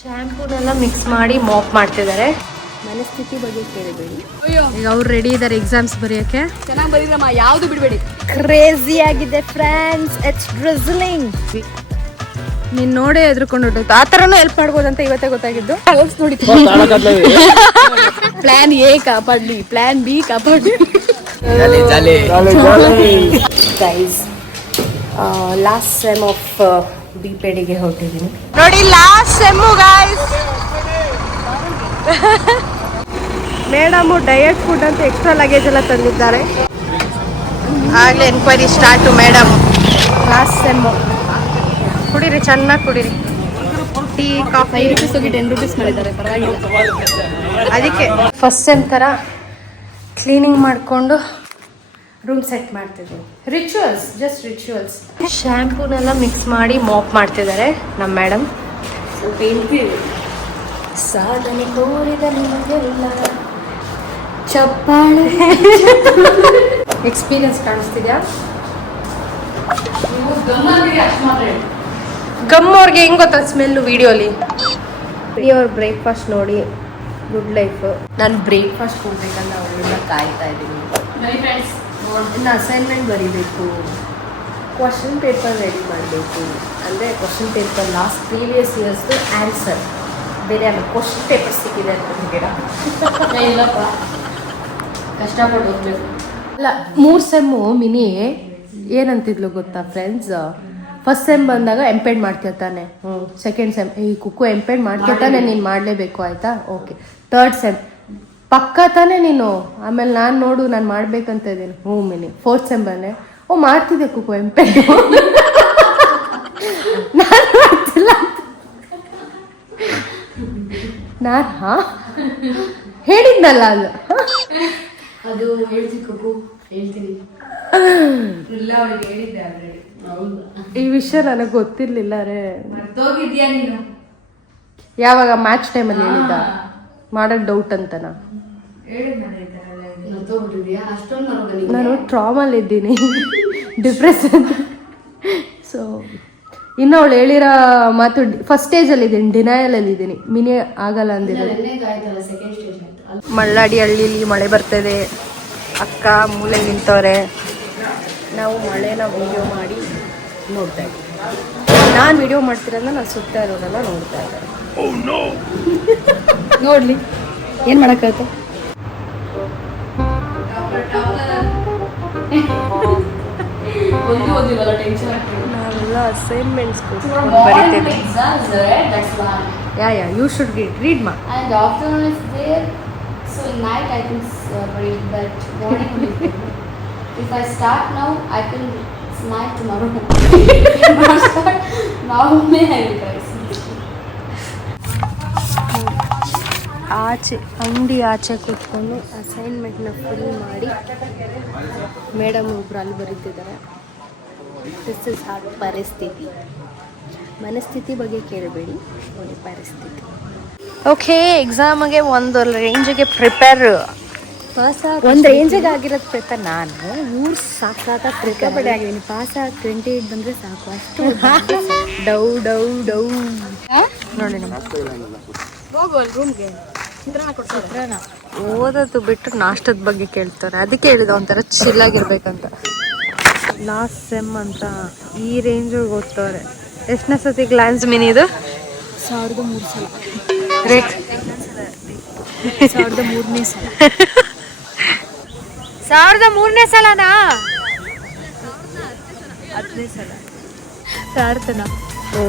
ಶ್ಯಾಂಪೂನೆಲ್ಲ mix ಮಾಡಿ mop ಮಾಡ್ತಿದ್ದಾರೆ. ಮನಸ್ಥಿತಿ ಬಗ್ಗೆ ಕೇಳಬೇಡಿ. ಈಗ ಅವ್ರು ರೆಡಿ ಇದ್ದಾರೆ ಎಕ್ಸಾಮ್ಸ್ ಬರೆಯೋಕೆ. ಚೆನ್ನಾಗಿ ಬರೀರಮ್ಮ, ಯಾವುದು ಬಿಡಬೇಡಿ. ಕ್ರೇಜಿ ಆಗಿದೆ ಫ್ರೆಂಡ್ಸ್, ಇಟ್ಸ್ ಡ್ರಿzzling. ನೀನ್ ನೋಡೇ ಎದ್ರುಕೊಂಡು ಹೊರಟೋಯ್ತು. ಆ ಥರನೂ ಹೆಲ್ಪ್ ಮಾಡ್ಬೋದಂತ ಇವತ್ತೇ ಗೊತ್ತಾಗಿದ್ದು. ನೋಡಿ ಪ್ಲಾನ್ ಎ ಕಾಪಾಡ್ಲಿ, ಪ್ಲಾನ್ ಬಿ ಕಾಪಾಡ್ಲಿ. ಗೈಸ್, ಲಾಸ್ಟ್ ಸೆಮ್ ಆಫ್ ಬಿಪೆಡಿಗೆ ಹೊರಟಿದ್ದೀನಿ ನೋಡಿ. Last sem guys. Madam diet food ಅಂತ ಎಕ್ಸ್ಟ್ರಾ ಲಗೇಜ್ ಎಲ್ಲ ತಂದಿದ್ದಾರೆ. ಆಗಲೇ enquiry start madam. Last sem. ಕುಡೀರಿ, ಚೆನ್ನಾಗಿ ಕುಡೀರಿ. ಟೀ ಕಾಫಿ 5 ರೂಪೀಸ್ ಹೋಗಿ 10 ರೂಪೀಸ್ ಮಾಡಿದ್ದಾರೆ, ಪರವಾಗಿಲ್ಲ. ಅದಕ್ಕೆ ಫಸ್ಟ್ ಸೆಮ್ ಥರ ಕ್ಲೀನಿಂಗ್ ಮಾಡಿಕೊಂಡು ರೂಮ್ ಸೆಟ್ ಮಾಡ್ತಿದ್ದೀವಿ. Rituals, just rituals. ಶ್ಯಾಂಪೂನೆಲ್ಲ ಮಿಕ್ಸ್ ಮಾಡಿ ಮಾಪ್ ಮಾಡ್ತಿದ್ದಾರೆ ನಮ್ಮ ಮೇಡಮ್. ಸಾಧನೆ ತೋರಿದ ನಿಮಗೆಲ್ಲ ಚಪ್ಪಾಳೆ. ಎಕ್ಸ್ಪೀರಿಯನ್ಸ್ ಕಾಣಿಸ್ತಿದ್ಯಾ? ಗಮ್ ಅವ್ರಿಗೆ ಹೆಂಗ್ ಗೊತ್ತಾ ಸ್ಮೆಲ್ಲು ವಿಡಿಯೋಲಿ. ಅವ್ರ ಬ್ರೇಕ್ಫಾಸ್ಟ್ ನೋಡಿ, ಗುಡ್ ಲೈಫ್. ನಾನು ಬ್ರೇಕ್ಫಾಸ್ಟ್ ಹೋಗ್ಬೇಕಂತ ಅವರಿಂದ ಕಾಯ್ತಾ ಇದ್ದೀನಿ. ಇನ್ನು ಅಸೈನ್ಮೆಂಟ್ ಬರೀಬೇಕು, ಕ್ವಶನ್ ಪೇಪರ್ ರೆಡಿ ಮಾಡಬೇಕು. ಅಂದರೆ ಕ್ವಶನ್ ಪೇಪರ್ ಲಾಸ್ಟ್ ಪ್ರೀವಿಯಸ್ ಇಯರ್ಸ್ದು ಆನ್ಸರ್ ಬೇರೆ ಆಮೇಲೆ ಕ್ವಶನ್ ಪೇಪರ್ ಸಿಕ್ಕಿದೆ ಅಂತೀರಾ? ಇಲ್ಲಪ್ಪ, ಕಷ್ಟಪಟ್ಟು ಹೋಗ್ಬೇಕು. ಅಲ್ಲ, 3 ಸೆಮ್ಮು ಮಿನಿ ಏನಂತಿದ್ಲು ಗೊತ್ತಾ ಫ್ರೆಂಡ್ಸ್? ಫಸ್ಟ್ ಸೆಮ್ ಬಂದಾಗ ಎಂಪೆಡ್ ಮಾಡ್ತಿರ್ತಾನೆ. ಸೆಕೆಂಡ್ ಸೆಮ್ ಈ ಕುಕ್ಕು ಎಂಪೆಡ್ ಮಾಡ್ತಿರ್ತಾನೆ, ನೀನು ಮಾಡಲೇಬೇಕು ಆಯಿತಾ? ಓಕೆ. ಥರ್ಡ್ ಸೆಮ್ ಪಕ್ಕ ತಾನೆ ನೀನು. ಆಮೇಲೆ ನಾನು ನೋಡು, ನಾನು ಮಾಡ್ಬೇಕಂತ ಇದ್ದೀನಿ. ಮಿನಿ. ಫೋರ್ತ್ ಸೆಮ್ ಬಂದೆ, ಮಾಡ್ತಿದ್ದೆ ಕುಕ್ಕು ಎಂಪೆಡ್. ನಾನು ಮಾಡ್ತಿಲ್ಲ. ನಾನು ಹೇಳಿದ್ನಲ್ಲ ಅದು ಹೇಳ್ತೀನಿ ಕುಕ್ಕು, ಹೇಳ್ತೀನಿ. ಹೇಳಿದ್ದೆ ಆಲ್ರೆಡಿ. ಈ ವಿಷಯ ನನಗೆ ಗೊತ್ತಿರ್ಲಿಲ್ಲ ರೇ. ಮರ್ತೋಗಿದ್ಯಾ ನೀನು? ಯಾವಾಗ? ಮ್ಯಾಚ್ ಟೈಮಲ್ಲಿ ಹೇಳಿದ್ದ ಮಾಡೋದು ಡೌಟ್ ಅಂತನಾ? ನಾನು ಟ್ರಾಮಲ್ಲಿ ಇದ್ದೀನಿ, ಡಿಪ್ರೆಷನ್. ಸೊ ಇನ್ನು ಅವಳು ಹೇಳಿರೋ ಮಾತು ಫಸ್ಟ್ ಸ್ಟೇಜಲ್ಲಿ ಇದ್ದೀನಿ, ಡಿನಯಲಲ್ಲಿ ಇದ್ದೀನಿ. ಮಿನಿ ಆಗಲ್ಲ ಅಂದಿರೋದು. ಮಳ್ಳಾಡಿ ಹಳ್ಳಿಲಿ ಮಳೆ ಬರ್ತದೆ. ಅಕ್ಕ ಮೂಲೆ ನಿಂತವ್ರೆ. ನಾವು ಮಳೆನ ವಿಡಿಯೋ ಮಾಡಿ ನೋಡ್ತಾ ಇದ್ದೀವಿ. ನಾನು ವಿಡಿಯೋ ಮಾಡ್ತಿರೋದನ್ನ ನಾನು ಸುತ್ತ ಇರೋದೆಲ್ಲ ನೋಡ್ತಾ ಇದ್ದಾರೆ. ನೋಡ್ಲಿ, ಏನು ಮಾಡೋಕ್ಕಾಗುತ್ತೆ? ನಾವೆಲ್ಲ ಅಸೈನ್ಮೆಂಟ್ಸ್ ಬರೀತೇವೆ. ಯು ಶುಡ್ ರೀಡ್ ಮಾ. And afternoon is there, so night I can read, but morning is there. If I start now, I can smile tomorrow. If I start now, may I will try. ಆಚೆ ಅಂಗಡಿ ಆಚೆ ಕೂತ್ಕೊಂಡು ಅಸೈನ್ಮೆಂಟ್ನ fill ಮಾಡಿ madam ಒಬ್ರು ಅಲ್ಲಿ ಬರೀತಿದ್ದಾರೆ. This is hot ಪರಿಸ್ಥಿತಿ. ಮನಸ್ಥಿತಿ ಬಗ್ಗೆ ಕೇಳಬೇಡಿ, ನೋಡಿ ಪರಿಸ್ಥಿತಿ. ಓಕೆ, ಎಕ್ಸಾಮಿಗೆ ಒಂದು ರೇಂಜಿಗೆ ಪ್ರಿಪೇರ್. ಒಂದು ರೇಂಜಿಗೆ ಆಗಿರೋದು ಪ್ರಿಪೇರ್. ನಾನು ಇವ್ರು ಸಾಕಾಗ ಪ್ರಿಪೇರ್ ಆಗಿದ್ದೀನಿ. ಪಾಸ್ ಆಗಿ 28 ಬಂದರೆ ಸಾಕು, ಅಷ್ಟು ಡೌ ಡೌ ಡೌ. ನೋಡಿ ನಮ್ಮ ಹೋಗೋಲ್ ರೂಮ್ಗೆ. ಓದೋದು ಬಿಟ್ಟು ನಾಷ್ಟದ ಬಗ್ಗೆ ಕೇಳ್ತಾರೆ. ಅದಕ್ಕೆ ಹೇಳಿದ ಒಂಥರ ಚಿಲ್ಲಾಗಿರ್ಬೇಕಂತ. ಲಾಸ್ಟ್ ಸೆಮ್ ಅಂತ ಈ ರೇಂಜಿಗೆ ಓದ್ತವ್ರೆ. ಎಷ್ಟನೇ ಸತಿ ಗ್ಲಾನ್ಸ್ ಮಿನಿದು? 1003 ಸಲ. ರೇಟ್ 1003ನೇ ಸಲ. 1003ನೇ ಸಲನಾ? 10ನೇ ಸಲ. ಪ್ರಾರ್ಥನಾ. ಓ,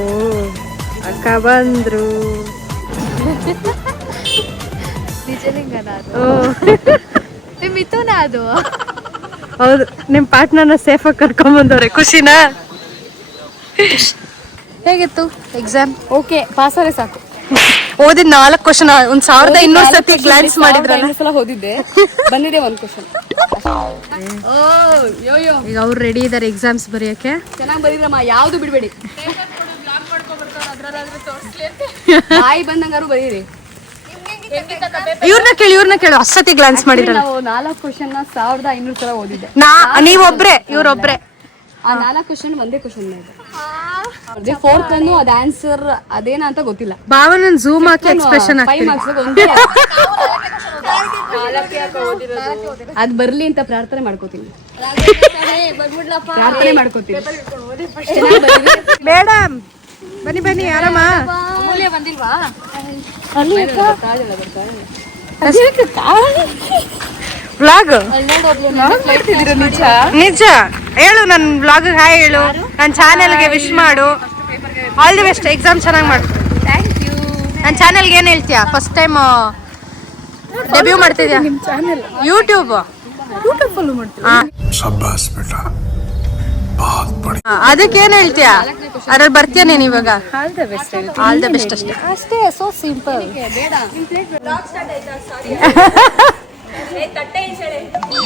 ಅಕ್ಕ ಬಂದ್ರು. ನಿಜಲಿಂಗನ ಅದು? ಮಿಥುನ ಅದು? ಹೌದು. ನಿಮ್ಮ ಪಾರ್ಟ್ನರ್ನ ಸೇಫಾಗಿ ಕರ್ಕೊಂಬಂದವ್ರೆ. ಖುಷಿನಾ? ಹೇಗಿತ್ತು ಎಕ್ಸಾಮ್? ಓಕೆ, ಪಾಸ್ ಆದರೆ ಸಾಕು. ಓದಿದ್ 4 ಕ್ವಶನ್ 1200 ಸತಿ ಗ್ಲಾನ್ಸ್ ಮಾಡಿದ್ರಲ್ಲ. ಸಲ ಓದಿದ್ದೆ, ಬಂದಿದೆ 1 ಕ್ವಶನ್. ಈಗ ಅವ್ರು ರೆಡಿ ಇದ್ದಾರೆ ಎಕ್ಸಾಮ್ಸ್ ಬರೆಯೋಕೆ. ಚೆನ್ನಾಗಿ ಬರೀರಮ್ಮ, ಯಾವುದು ಬಿಡಬೇಡಿ. ಬಾಯಿ ಬಂದಂಗಾರು ಬರೀರಿ. ಇವ್ರನ್ನ ಕೇಳು. ಅಷ್ಟತಿ ಗ್ಲಾನ್ಸ್ ಮಾಡಿದ್ರಲ್ಲ. ನಾವು 4 ಕ್ವಶನ್ 1500 ಸಲ ಓದಿದ್ದೆ. ನೀವೊಬ್ರೆ, ಇವ್ರೊಬ್ರೆ. ಆ 4 ಕ್ವಶನ್ ಒಂದೇ ಕ್ವಶನ್ ಇದೆ. ಫೋರ್ತ್ ಅನ್ನು ಅದ ಆನ್ಸರ್ ಅದೇನ ಅಂತ ಗೊತ್ತಿಲ್ಲ. ಭಾವನ ಝೂಮ್ ಹಾಕಿ ಎಕ್ಸ್ಪ್ರೆಷನ್ ಅದ್ ಬರ್ಲಿ ಅಂತ ಪ್ರಾರ್ಥನೆ ಮಾಡ್ಕೋತೀನಿ. ಪ್ರಾರ್ಥನೆ ಮಾಡ್ಕೋತೀನಿ. ಮೇಡಮ್ ಬನ್ನಿ ಬನ್ನಿ ಆರಾಮ ಬಂದಿಲ್ವಾ? ವ್ಲಾಗ್ ನಿಜ ಹೇಳು, ನನ್ನ ವ್ಲಾಗ್ ಹಾಯ್ ಹೇಳು, ನನ್ನ ಚಾನೆಲ್ಗೆ ವಿಶ್ ಮಾಡು, ಆಲ್ ದಿ ಬೆಸ್ಟ್, ಎಕ್ಸಾಮ್ ಚೆನ್ನಾಗಿ ಮಾಡು. ನನ್ನ ಚಾನೆಲ್ಗೆ ಏನು ಹೇಳ್ತೀಯಾ? ಫಸ್ಟ್ ಟೈಮ್ ಡೆಬ್ಯೂ ಮಾಡ್ತಿದ್ಯಾ? ಯೂಟ್ಯೂಬ್ ಫಾಲೋ ಮಾಡ್ತೀಯಾ? ಅದಕ್ಕೆ ಏನು ಹೇಳ್ತೀಯಾ? ಅದ್ರಲ್ಲಿ ಬರ್ತೀಯ ನೀನು ಇವಾಗ? ಆಲ್ ದ ಬೆಸ್ಟ್ ಅಷ್ಟೇ ಅಷ್ಟೇ, ಸೋ ಸಿಂಪಲ್.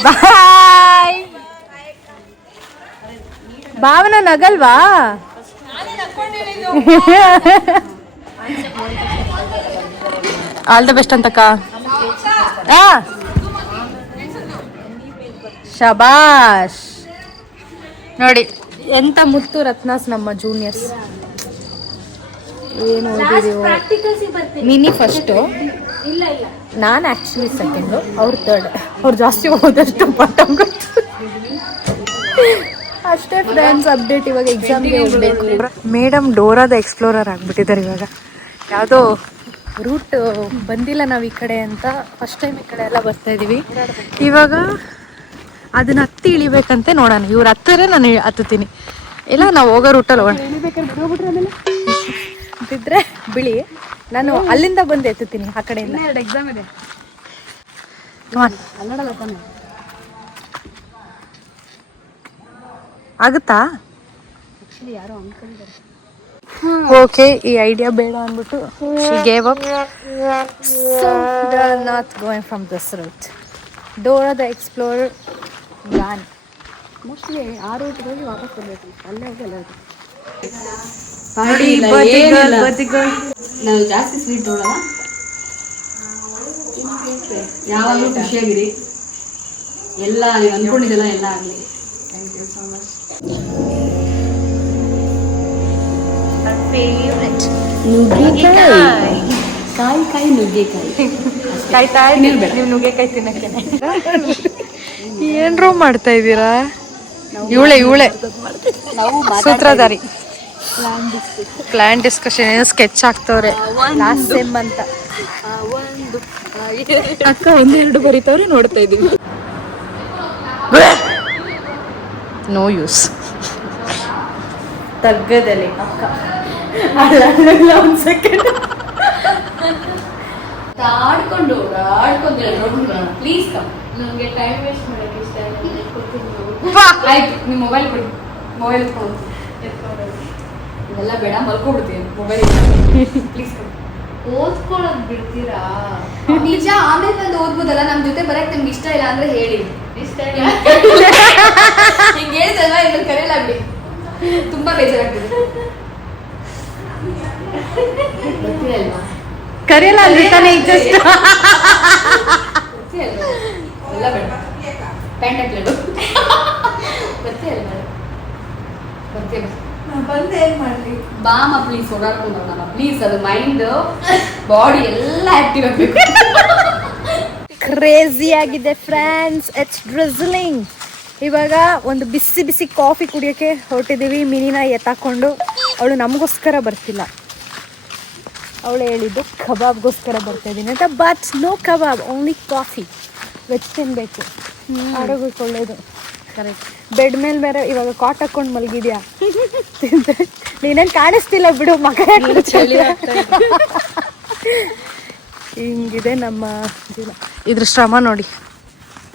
ಬಾಯ್. ಭಾವನ ನಗಲ್ವಾ? ಆಲ್ ದ ಬೆಸ್ಟ್ ಅಂತಕ್ಕ. ಶಬಾಷ್. ನೋಡಿ ಎಂತ ಮುತ್ತು ರತ್ನಾಸ್ ನಮ್ಮ ಜೂನಿಯರ್ಸ್. ಏನು ಓದಿದೀವೋ. ಮಿನಿ ಫಸ್ಟು, ನಾನು ಆ್ಯಕ್ಚುಲಿ ಸೆಕೆಂಡು, ಅವ್ರು ಥರ್ಡ್. ಅವ್ರು ಜಾಸ್ತಿ ಓದಷ್ಟು ಬಟಮ್ ಗೊತ್ತು ಅಷ್ಟೇ ಫ್ರೆಂಡ್ಸ್. ಅಪ್ಡೇಟ್ ಇವಾಗ ಎಕ್ಸಾಮ್ಗೆ ಹೋಗ್ಬೇಕು. ಮೇಡಮ್ ಡೋರಾದ ಎಕ್ಸ್ಪ್ಲೋರರ್ ಆಗಿಬಿಟ್ಟಿದ್ದಾರೆ ಇವಾಗ. ಯಾವುದೋ ರೂಟ್ ಬಂದಿಲ್ಲ ನಾವು ಈ ಕಡೆ ಅಂತ, ಫಸ್ಟ್ ಟೈಮ್ ಈ ಕಡೆ ಎಲ್ಲ ಬರ್ತಾ ಇದ್ದೀವಿ. ಇವಾಗ ಅದನ್ನ ಹತ್ತಿ ಇಳಿಬೇಕಂತೆ, ನೋಡೋಣ. ಇವ್ರು ಹತ್ತಿದ್ರೆ ನಾನು ಹತ್ತುತ್ತೀನಿ, ಇಲ್ಲ ನಾವು ಹೋಗೋ ರೂಟಲ್ಲಿ ಹೋಗೋಣ. ಬಿದ್ದರೆ ಬಿಳಿ, ನಾನು ಅಲ್ಲಿಂದ ಬಂದು ಎತ್ತುತ್ತೀನಿ ಆ ಕಡೆಯಿಂದ. 2 ಎಕ್ಸಾಮ್ ಇದೆ. ಆಗುತ್ತಾ? ಓಕೆ, ಈ ಐಡಿಯಾ ಬೇಡ ಅಂದ್ಬಿಟ್ಟು she gave up. So they are not going from this route. Dora the Explorer gone. Mostly ಆ ರೂಟ್ ಹೋಗಿ ವಾಪಸ್ ಬರಬೇಕು. ಅಲ್ಲೇ ಹೋಗಿ ಅಲ್ಲೇ ನಾವು ಜಾಸ್ತಿ ಸ್ವೀಟ್ ತೊಗೊಳಲ್ಲ, ಯಾವಾಗಲೂ ಖುಷಿಯಾಗಿರಿ. ಎಲ್ಲ ನೀವು ಅಂದ್ಕೊಂಡಿದ್ದೆಲ್ಲ ಎಲ್ಲ ಆಗಲಿ. Thank you so much. ನುಗ್ಗೆಕಾಯಿ, ಕಾಯಿ ನುಗ್ಗೆಕಾಯಿ ಕಾಯ್ತಾ ಇದ್ದೀನಿ ನೀವು ನುಗ್ಗೆಕಾಯಿ ತಿನ್ನಕ್ಕೆ. ಏನ್ರೋ ಮಾಡ್ತಾ ಇದ್ದೀರಾ? ಇವಳೆ ಸೂತ್ರಧಾರಿ. ಪ್ಲಾನ್ ಡಿಸ್ಕಷನ್ ಏನೋ ಸ್ಕೆಚ್ ಆಗ್ತವ್ರೆ ಲಾಸ್ಟ್ ಸೆಮ್ ಅಂತ. ಅಕ್ಕ 1-2 ಬರೀತವ್ರೆ, ನೋಡ್ತಾ ಇದ್ದೀವಿ. No use. ತಗ್ಗದಲ್ಲಿ ಅಕ್ಕ ಒಂದು ಸೆಕೆಂಡ್ ಆಡ್ಕೊಂಡು ಪ್ಲೀಸ್ ಕಮ್. ನನಗೆ ಟೈಮ್ ವೇಸ್ಟ್ ಮಾಡೋಕ್ಕೆ ಇಷ್ಟ ಇಲ್ಲ. ಆಯ್ತು, ನಿಮ್ಮ ಮೊಬೈಲ್ ಕೊಡಿ. ಮೊಬೈಲ್ ಎತ್ಕೊಂಡು ಇದೆಲ್ಲ ಬೇಡ, ಮಲ್ಕೊಬಿಡ್ತೀನಿ ಮೊಬೈಲ್. Please come. ಓದ್ಕೊಳ್ಳೋದು ಬಿಡ್ತೀರಾ? ನಿಜ, ಆಮೇಲೆ ಬಂದು ಓದ್ಬೋದಲ್ಲ. ನಮ್ಮ ಜೊತೆ ಬರಕ್ಕೆ ನಿಮ್ಗೆ ಇಷ್ಟ ಇಲ್ಲ ಅಂದ್ರೆ ಹೇಳಿ. ಇಷ್ಟ ಇಲ್ಲ ಹಿಂಗೆ ಹೇಳ್ತಲ್ವಾ, ಇದ್ರಲ್ಲಿ ಕರೆಯಲ್ಲ ಬಿಡಿ. ತುಂಬಾ ಬೇಜಾರಾಗ್ತದೆ. ಗೊತ್ತಿರಲ್ವಾ? ಕರೆಯಲ್ಲ ಅಂದ್ರೆ ತಾನೇ ಈಗ ಜಸ್ಟ್ ಎಲ್ಲ ಬೇಡ. ಪ್ಯಾಂಟ್ ಹಾಕ್ಲೇಡು ಬರ್ತೀಯ ಅಲ್ಲ? ಬರ್ತೀವಿ. ಬಂದು ಏನು ಮಾಡಲಿ? ಬಾಮ ಪ್ಲೀಸ್, ಓಡಾಡ್ಕೊಂಡು ಹೋಗೋಣ ಪ್ಲೀಸ್. ಅದು ಮೈಂಡ್ ಬಾಡಿ ಎಲ್ಲ ಆಕ್ಟಿವ್ ಆಗಬೇಕು. ಕ್ರೇಜಿ ಆಗಿದೆ ಫ್ರೆಂಡ್ಸ್. ಇಟ್ಸ್ ಡ್ರಿzzling. ಇವಾಗ ಒಂದು ಬಿಸಿ ಬಿಸಿ ಕಾಫಿ ಕುಡಿಯೋಕ್ಕೆ ಹೊರಟಿದ್ದೀವಿ. ಮಿನಿನ ಎತ್ತಾಕೊಂಡು. ಅವಳು ನಮಗೋಸ್ಕರ ಬರ್ತಿಲ್ಲ, ಅವಳು ಹೇಳಿದ್ದು ಕಬಾಬ್ಗೋಸ್ಕರ ಬರ್ತಾ ಇದ್ದೀನಿ ಅಂತ. But no kebab, only coffee. Veg ತಿನ್ನಬೇಕು, ಆರೋಗ್ಯಕ್ಕೆ ಒಳ್ಳೇದು. ಕರೆಕ್ಟ್. ಬೆಡ್ ಮೇಲೆ ಬೇರೆ ಇವಾಗ ಕಾಟ್ ಹಾಕೊಂಡು ಮಲಗಿದ್ಯಾ? ನೀನೇನು ಕಾಣಿಸ್ತಿಲ್ಲ ಬಿಡು, ಮಗ ಚಳಿ. ಹಿಂಗಿದೆ ನಮ್ಮ ಜೀವನ. ಇದ್ರ ಶ್ರಮ ನೋಡಿ.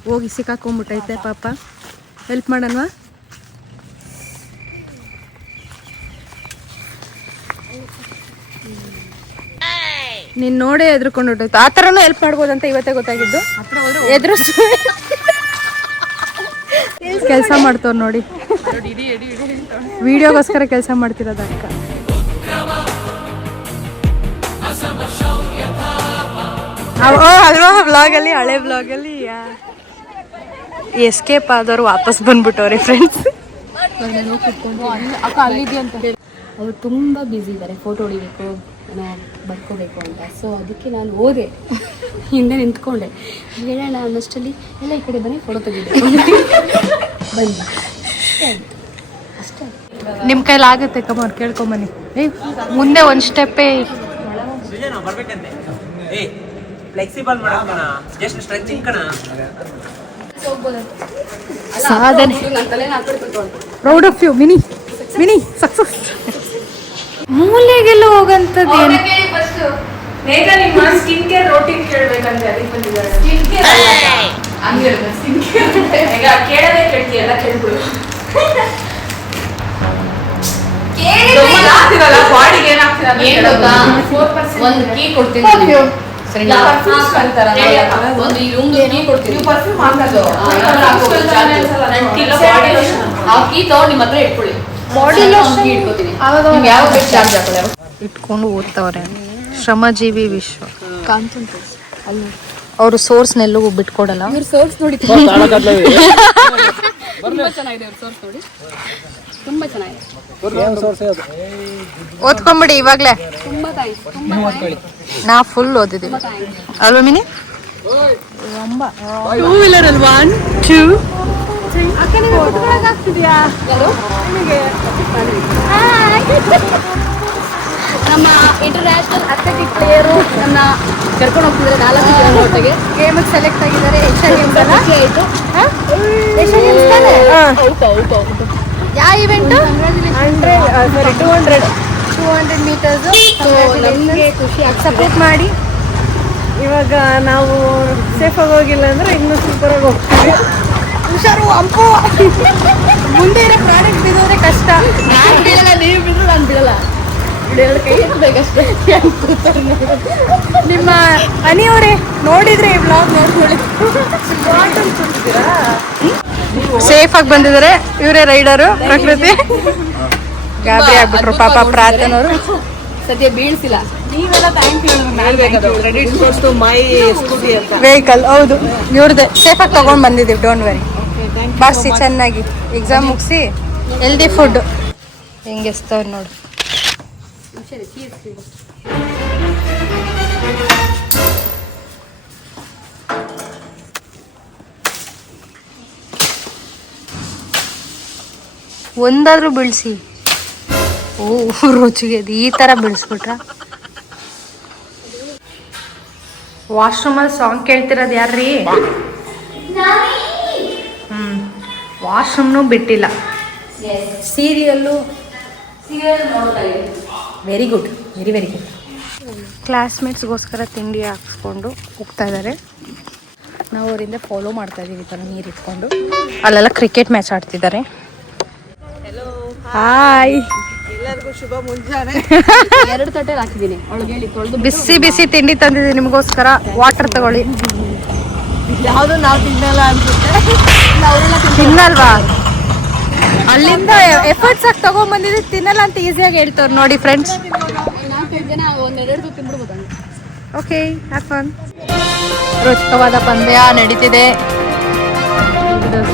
ಹೋಗಿ ಸಿಕ್ಕಾಕೊಂಡ್ಬಿಟ್ಟೈತೆ ಪಾಪ. ಹೆಲ್ಪ್ ಮಾಡೋಣವಾ? ನೀನು ನೋಡೇ ಎದ್ರುಕೊಂಡು ಹೊಟ್ಟೋಯ್ತು. ಆ ಥರನೂ ಹೆಲ್ಪ್ ಮಾಡ್ಬೋದಂತ ಇವತ್ತೇ ಗೊತ್ತಾಗಿದ್ದು. ಎದುರು ಕೆಲಸ ಮಾಡ್ತವ್ರು ನೋಡಿ, ವಿಡಿಯೋಗೋಸ್ಕರ ಕೆಲಸ ಮಾಡ್ತಿರೋದು ಅಕ್ಕ. ಅಲ್ವಾ ವ್ಲಾಗಲ್ಲಿ, ಹಳೆ ವ್ಲಾಗಲ್ಲಿ ಎಸ್ಕೇಪ್ ಆದವ್ರು ವಾಪಸ್ ಬಂದ್ಬಿಟ್ಟವ್ರೆ ಫ್ರೆಂಡ್ಸ್. ಅವರು ತುಂಬ ಬ್ಯುಸಿ ಇದ್ದಾರೆ, ಫೋಟೋ ಹೊಡಿಬೇಕು ಬರ್ಕೋಬೇಕು ಅಂತ. ಸೊ ಅದಕ್ಕೆ ನಾನು ಹೋದೆ, ಹಿಂದೆ ನಿಂತ್ಕೊಂಡೆ, ಹೇಳೋಣ ಅನ್ನಷ್ಟರಲ್ಲಿ ಎಲ್ಲ ಈ ಕಡೆ ಬನ್ನಿ ಫೋಟೋ ತೆಗಿಬೇಕು ಬನ್ನಿ ಅಷ್ಟೇ. ನಿಮ್ಮ ಕೈಲಿ ಆಗುತ್ತೆ, ಕಮಾನ್ ಕೇಳ್ಕೊಂಬನ್ನಿ. ಮುಂದೆ ಒಂದು ಸ್ಟೆಪ್ಪೇ. ಫ್ಲೆಕ್ಸಿಬಲ್ ಮಾಡೋಣ, ಜಸ್ಟ್ ಸ್ಟ್ರೆಚಿಂಗ್ ಕಣ. ಸಾಧನೆ. Proud of you Mini Mini success. ಮೂಲೆಗೆಲ್ಲ ಹೋಗಂತದ್ದು ಏನು? ಬೇಗ ನಿಮ್ಮ ಸ್ಕಿನ್ ಕೇರ್ ರೋಟೀನ್ ಕೇಳ್ಬೇಕಂತ ಅದಕ್ಕೆ ಬಂದಿದ್ದಾರೆ. ಸ್ಕಿನ್ ಕೇರ್ ಹಂಗೆ ಸ್ಕಿನ್ ಕೇರ್ ಈಗ ಕೇಳದೆ ಕೇಳ್ತಿ ಎಲ್ಲ ಕೇಳ್ಬಿಡು. ಬಾಡಿಗೆ ಏನಾಗ್ತಿರಲ್ಲ ಒಂದು ಕೀ ಕೊಡ್ತೀನಿ ಸರಿನಾ? ಒಂದು ಈ ರೂಮ್ ಕೀ ಕೊಡ್ತೀನಿ. ಆ ಕೀ ತಗೊಂಡು ನಿಮ್ಮ ಹತ್ರ ಇಟ್ಕೊಳ್ಳಿ. ಬಾಡಿ ಲೋಷನ್ ಕೀ ಇಟ್ಕೋತೀನಿ. ಯಾವ ಚಾರ್ಜ್ ಹಾಕೊಳ್ಳಿ ಇಟ್ಕೊಂಡು ಓದ್ತವ್ರೆ. ಶ್ರಮಜೀವಿ ವಿಶ್ವ ಕಾನ್ಸಂಟ್ರೇಟ್ ಅಲ್ಲಿ ಅವರು ಸೋರ್ಸ್ನೆಲ್ಲೂ ಬಿಟ್ಕೊಡಲ್ಲ. ಇವ್ರ ಸೋರ್ಸ್ ನೋಡಿ ತುಂಬ ಚೆನ್ನಾಗಿದೆ. ಇವ್ರ ಸೋರ್ಸ್ ನೋಡಿ ತುಂಬ ಚೆನ್ನಾಗಿದೆ. ಓದ್ಕೊಂಬಿಡಿ ಇವಾಗಲೇ. ತುಂಬ ಥ್ಯಾಂಕ್ಸ್. ತುಂಬ ನಾ ಫುಲ್ ಓದಿದ್ದೀವಿ ಥ್ಯಾಂಕ್ಸ್. ಅಲ್ವಾ ಮಿನಿ? 2 ವೀಲರ್ ಅಲ್ಲಿ 1 2 ಅಕ್ಕ ನೀವು ಆಗ್ತಿದ್ಯಾ ಯಾರು ನಮ್ಮ ಇಂಟರ್ನ್ಯಾಷನಲ್ ಅಥ್ಲೆಟಿಕ್ ಪ್ಲೇಯರು ನನ್ನ ಕರ್ಕೊಂಡು ಹೋಗ್ತಿದ್ದಾರೆ 4 ಜನ ಒಟ್ಟಿಗೆ. ಗೇಮಿಗೆ ಸೆಲೆಕ್ಟ್ ಆಗಿದ್ದಾರೆ. ಏಷ್ಯನ್ ಗೇಮ್ಸ್ ಅಲ್ಲ ಆಯಿತು. ಏಷ್ಯನ್ ಗೇಮ್ಸ್ ತಾನೆ? ಹೌದು ಯಾವ ಇವೆಂಟ್? 200 ಮೀಟರ್ಸ್. ನಮಗೆ ಖುಷಿ ಸಪೋರ್ಟ್ ಮಾಡಿ. ಇವಾಗ ನಾವು ಸೇಫ್ ಆಗಿ ಹೋಗಿಲ್ಲ ಅಂದ್ರೆ ಇನ್ನೂ ಸೂಪರ್ ಆಗಿ ಹೋಗ್ತೀವಿ. ಹುಷಾರು ಅಂಪು. ಮುಂದೆ ಇರೋ ಪ್ರಾಡಕ್ಟ್ ಬಿದ್ದೋದ್ರೆ ಕಷ್ಟ. ನಾನು ಬೀಳಲ್ಲ, ನೀವು ಬಿದ್ರು ನಾನು ಬೀಳಲ್ಲ. ಬಿಡೋಲ್ಲ, ಕೈ ಎತ್ತಬೇಕಷ್ಟೇ. ನಿಮ್ಮ ಅನಿಯವರೇ ನೋಡಿದ್ರೆ ಈ ವ್ಲಾಗ್ ನೋಡ್ಕೊಳ್ಳಿ. ಸೇಫ್ ಆಗಿ ಬಂದಿದ್ದಾರೆ. ಇವರೇ ರೈಡರು ಪ್ರಕೃತಿ. ಗಾಬರಿ ಆಗ್ಬಿಟ್ರು ಪಾಪ ಪ್ರಾರ್ಥನವರು. ಸದ್ಯ ಬೀಳ್ಸಿಲ್ಲ. ನೀವೆಲ್ಲ ಥ್ಯಾಂಕ್ ಯು ಹೇಳ್ಬೇಕು. Credit goes to my Scooty ಅಂತ. ವೆಹಿಕಲ್ ಹೌದು ಇವ್ರದ್ದೆ. ಸೇಫ್ ಆಗಿ ತಗೊಂಡ್ ಬಂದಿದ್ದೀವಿ, ಡೋಂಟ್ ವೆರಿ. ಬಾರ್ಸಿ ಚೆನ್ನಾಗಿ ಎಕ್ಸಾಮ್ ಮುಗಿಸಿ ಹೆಲ್ದಿ ಫುಡ್ ಹೆಂಗೆ ಎಸ್ತವ್ರು ನೋಡಿ. ಒಂದಾದ್ರೂ ಬೀಳ್ಸಿ. ಓ ರುಚಿಗೆ ಈ ತರ ಬೀಳ್ಸ್ಬಿಟ್ರ. ವಾಶ್ರೂಮಲ್ಲಿ ಸಾಂಗ್ ಕೇಳ್ತಿರೋದು ಯಾರ್ರೀ? ವಾಶ್ರೂಮ್ನು ಬಿಟ್ಟಿಲ್ಲ. ಸೀರಿಯಲ್ಲು very good, very very good. ಕ್ಲಾಸ್ಮೇಟ್ಸ್ಗೋಸ್ಕರ ತಿಂಡಿ ಹಾಕ್ಸ್ಕೊಂಡು ಹೋಗ್ತಾ ಇದ್ದಾರೆ. ನಾವು ಅವರಿಂದ ಫಾಲೋ ಮಾಡ್ತಾ ಇದ್ದೀವಿ ಥರ ನೀರು ಇಟ್ಕೊಂಡು. ಅಲ್ಲೆಲ್ಲ ಕ್ರಿಕೆಟ್ ಮ್ಯಾಚ್ ಆಡ್ತಿದ್ದಾರೆ. ಹಾಯ್, ಎಲ್ಲರಿಗೂ ಶುಭ ಮುಂಜಾನೆ. 2 ತಟ್ಟೆಲಿ ಹಾಕಿದ್ದೀನಿ. ಅವಳಿಗೆ ಹೇಳಿ ತೊಳೆದು ಬಿಸಿ ಬಿಸಿ ತಿಂಡಿ ತಂದಿದ್ದೀನಿ ನಿಮಗೋಸ್ಕರ. ವಾಟರ್ ತಗೊಳ್ಳಿ. ಯಾವುದು ನಾವು ತಿನ್ನಲ್ಲ ಅನ್ಸುತ್ತೆ. ತಿನ್ನಲ್ವಾ? ಅಲ್ಲಿಂದ ಎಫರ್ಟ್ಸ್ ಆಗಿ ತಗೊಂಡ್ಬಂದಿದ್ದು ತಿನ್ನಲ್ಲ ಅಂತ ಈಸಿಯಾಗಿ ಹೇಳ್ತವ್ರು ನೋಡಿ ಫ್ರೆಂಡ್ಸ್. 4-5 ಜನ 1-2 ತಿಂದ್ಬಿಡ್ಬೋದು. Okay, have fun. ರುಚಿಕವಾದ ಪಂದ್ಯ ನಡೀತಿದೆ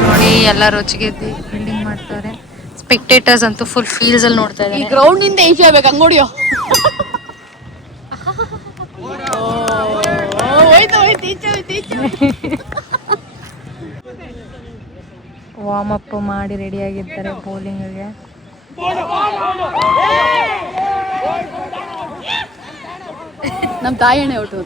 ನೋಡಿ. ಎಲ್ಲ ರುಚಿಗೆ ಬಿಲ್ಡಿಂಗ್ ಮಾಡ್ತಾರೆ. ಸ್ಪೆಕ್ಟೇಟರ್ಸ್ ಅಂತೂ ಫುಲ್ ಫೀಲ್ಸ್ ಅಲ್ಲಿ ನೋಡ್ತಾ ಈ ಇದ್ದಾರೆ. ಗ್ರೌಂಡ್ ನಿಂದ ಈಚೆ ಆಗ್ಬೇಕು ಅಂಗೋಡಿಯೋ. ವಾರ್ಮ್ ಅಪ್ ಮಾಡಿ ರೆಡಿ ಆಗಿರ್ತಾರೆ ಬೌಲಿಂಗ್ಗೆ. ನಮ್ಮ ತಾಯಿ ಎಣ್ಣೆ ಹೊಟ್ಟು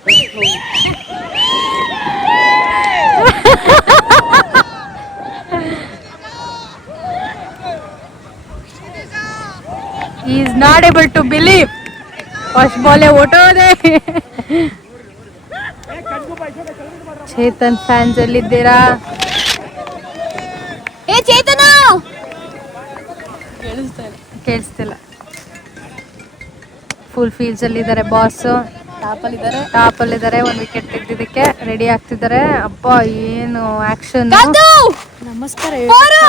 He is not able to believe. First ಬಾಲೆ ಓಟೋದೆ. ಚೇತನ್ ಫ್ಯಾನ್ಸ್ ಎಲ್ಲಿದ್ದೀರಾ? ಏ ಚೇತನ ಕೇಳಿಸ್ತಿಲ್ಲ. ಫುಲ್ ಫೀಲ್ಡ್ಸ್ ಅಲ್ಲಿ ಇದ್ದಾರೆ. ಬಾಸ್ ಟಾಪ್ ಅಲ್ಲಿ ಇದ್ದಾರೆ. 1 ವಿಕೆಟ್ ತೆಗೆದಿದ್ದಕ್ಕೆ ರೆಡಿ ಆಗ್ತಿದ್ದಾರೆ. ಅಪ್ಪ ಏನು ಆಕ್ಷನ್. ನಮಸ್ಕಾರ. ಯಾವುದು?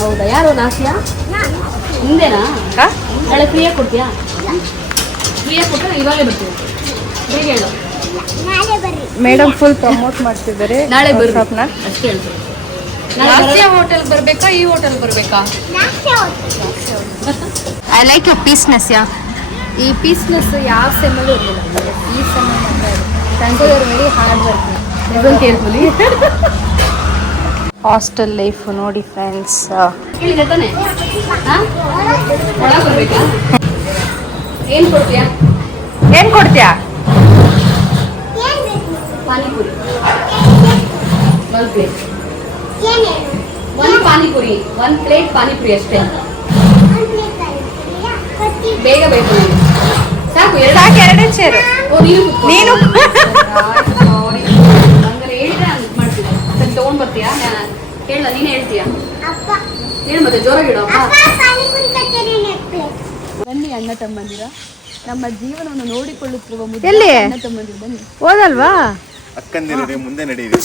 ಹೌದಾ, ಯಾರು ಲಾಸ್ಟ್ಯಾ ಹಿಂದೆನಾ? ನಾಳೆ ಫ್ರೀಯಾಗಿ ಕೊಡ್ತೀಯಾ? ಫ್ರೀಯಾಗಿ ಕೊಟ್ಟರೆ ಇವಾಗಲೇ ಬರ್ತೀವಿ. ಬೇಗ ಹೇಳು. ಮೇಡಮ್ ಫುಲ್ ಪ್ರಮೋಟ್ ಮಾಡ್ತಿದ್ದಾರೆ. ನಾಳೆ ಬರ್ರಿ ಶಾಪ್ನ. ಅಷ್ಟೇ ಹೇಳ್ತೀನಿ. ಲಾಸ್ಯ ಹೋಟೆಲ್ ಬರ್ಬೇಕಾ ಈ ಹೋಟೆಲ್ ಬರ್ಬೇಕಾ? I like your peaceness. ಈ ಪೀಸ್ನೆಸ್ ಯಾವ ಸೆಮ್ಮಲ್ಲೂ ಇರಲಿಲ್ಲ, ಈ ಸೆಮ್ಮ ಮಾತ್ರ ತಂಗೋದವ್ರು ವೆರಿ ಹಾರ್ಡ್ ವರ್ಕ್. ಇದೊಂದು ಕೇಳ್ಕೊಳ್ಳಿ. ಹಾಸ್ಟೆಲ್ ಲೈಫ್ ನೋಡಿ ಫ್ರೆಂಡ್ಸ್. ಹೇಳಿದೆ ತಾನೆ? ಹಾಂ, ಒಳಗೆ ಬರ್ಬೇಕಾ? ಏನು ಕೊಡ್ತೀಯಾ? ಏನ್ ಕೊಡ್ತೀಯಾ? ಪಾನಿಪುರಿ ಒಂದು ಪ್ಲೇಟ್. ಒಂದು ಪಾನಿಪುರಿ, ಒಂದು ಪ್ಲೇಟ್ ಪಾನಿಪುರಿ ಅಷ್ಟೇ. ಬೇಗ ಬೇಕು ನನಗೆ. ಸಾಕು ಸಾಕು, ಎರಡೇ ಚೇರು. ನೀನು ಸಾರಿ, ಹಂಗಾರೆ ಹೇಳಿದ್ರೆ ನಾನು ಇದು ಮಾಡ್ತೀನಿ. ಅದನ್ನು ತೊಗೊಂಡು ಬರ್ತೀಯಾ? ಹೇಳ, ನೀನೇ ಹೇಳ್ತೀಯಾ? ನೀನು ಮತ್ತೆ ಜೋರಾಗಿ ಇಡು. ಬನ್ನಿ ಅಣ್ಣ ತಮ್ಮಂದಿರ, ನಮ್ಮ ಜೀವನವನ್ನು ನೋಡಿಕೊಳ್ಳುತ್ತಿರುವ ಮುದ್ದೆ ಎಲ್ಲಿ? ಅಣ್ಣ ತಮ್ಮಂದಿರ ಬನ್ನಿ. ಓದಲ್ವಾ? ಅಕ್ಕಂದಿರದೆ ಮುಂದೆ ನಡೆಯಿರಿ.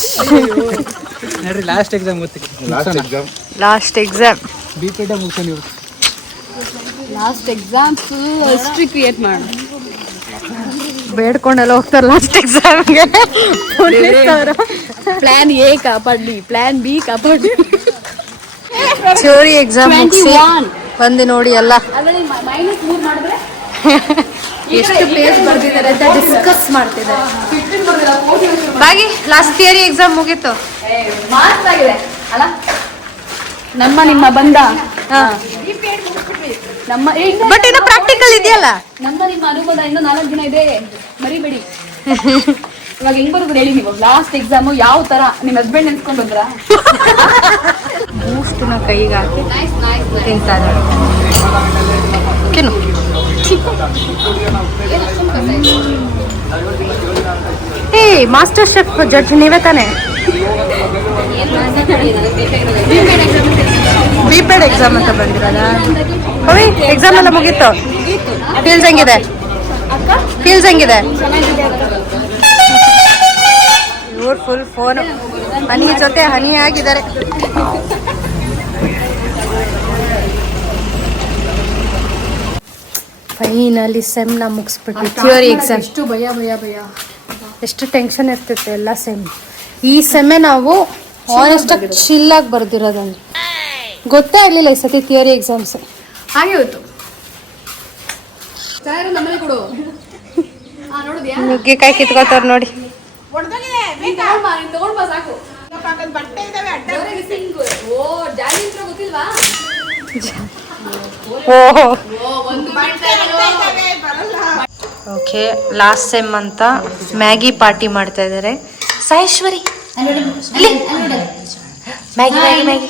ನೋಡ್ರಿ last exam last exam last exams history create ಮಾಡು. ಬೇಡ್ಕೊಂಡೆಲ್ಲ ಹೋಗ್ತಾರೆ ಲಾಸ್ಟ್ ಎಕ್ಸಾಮ್ಗೆ. ಪ್ಲಾನ್ ಎ ಕಾಪಾಡ್ಲಿ, ಪ್ಲಾನ್ ಬಿ ಕಾಪಾಡ್ಲಿ. ಥಿಯೋರಿ ಎಕ್ಸಾಮ್ ಮುಗಿಸಿ 21 ಬಂದು ನೋಡಿ ಎಲ್ಲ ಅದರಲ್ಲಿ -3 ಮಾಡಿದ್ರೆ ಎಷ್ಟು ಪೇಜ್ ಬರ್ದಿದ್ದಾರೆ ಅಂತ ಡಿಸ್ಕಸ್ ಮಾಡ್ತಿದ್ದಾರೆ. ಬಾಗಿ ಲಾಸ್ಟ್ ಥಿಯರಿ ಎಕ್ಸಾಮ್ ಮುಗೀತು. ಮಾತಾಗಿದೆ ಅಲ್ಲ ನಮ್ಮ ನಿಮ್ಮ ಬಂದ. ನಮ್ಮ ಬಟ್ ಇನ್ನು ಪ್ರಾಕ್ಟಿಕಲ್ ಇದೆಯಲ್ಲ. ನಮ್ಮ ನಿಮ್ಮ ಅನುಬಂಧ ಇನ್ನೂ 4 ದಿನ ಇದೆ, ಮರಿಬೇಡಿ. ಇವಾಗ ಹೆಂಗ್ ಬರೋದು ಹೇಳಿ ನೀವು? ಲಾಸ್ಟ್ ಎಕ್ಸಾಮು ಯಾವ ತರ? ನಿಮ್ಮ ಹಸ್ಬೆಂಡ್ ನೆನ್ಸ್ಕೊಂಡು ಬಂದ್ರ? ಬೂಸ್ಟ್ನ ಕೈಗೆ ಹಾಕಿ ನೈಸ್ ನೈಸ್ ತಿಂತಾ ಇದ್ದಾರೆ. ಏ ಮಾಸ್ಟರ್ ಶೆಫ್ ಜಡ್ಜ್ ನೀವೇ ತಾನೆ? ಬಿಪೆಡ್ ಎಕ್ಸಾಮ್ ಅಂತ ಬಂದಿರೋದ? ಹೋಯ್ ಎಕ್ಸಾಮ್ ಎಲ್ಲ ಮುಗೀತು. ಫೀಲ್ಸ್ ಹೆಂಗಿದೆ? ಫೀಲ್ಸ್ ಹೆಂಗಿದೆ? ಇವ್ರು ಫುಲ್ ಫೋನ್ ಹನಿ ಜೊತೆ ಹನಿ ಆಗಿದ್ದಾರೆ. ಫೈನಲಿ ಸೆಮ್ನ ಮುಗಿಸ್ಬಿಟ್ಟು ಥಿಯೋರಿ ಎಕ್ಸಾಮ್. ಎಷ್ಟು ಭಯ ಭಯ ಭಯ, ಎಷ್ಟು ಟೆನ್ಷನ್ ಇರ್ತಿತ್ತು ಎಲ್ಲ ಸೆಮ್. ಈ ಸೆಮ್ಮೆ ನಾವು ಆನೆಸ್ಟಾಗಿ ಚಿಲ್ಲಾಗಿ ಬರ್ದಿರೋದಂದ್ರೆ ಗೊತ್ತೇ ಆಗಲಿಲ್ಲ ಈ ಸತಿ ಥಿಯರಿ ಎಕ್ಸಾಮ್ಸ್. ಹಾಗೆ ಹೋಯ್ತು. ನಮ್ಮನೆ ಕೊಡು. ನೋಡಿದ್ಯಾ? ನುಗ್ಗೆಕಾಯಿ ಕಿತ್ಕೋತಾರ ನೋಡಿ. ತಗೊಂಡ್ ಬಾ ಸಾಕು. ಓ ಜಾಲಿ ಅಂತ ಗೊತ್ತಿಲ್ವಾ? ಓಹೋ ಓಕೆ, ಲಾಸ್ಟ್ ಸೆಮ್ ಅಂತ ಮ್ಯಾಗಿ ಪಾರ್ಟಿ ಮಾಡ್ತಾ ಇದ್ದಾರೆ. ಸಾಯೇಶ್ವರಿ ಮ್ಯಾಗಿ ಮ್ಯಾಗಿ ಮ್ಯಾಗಿ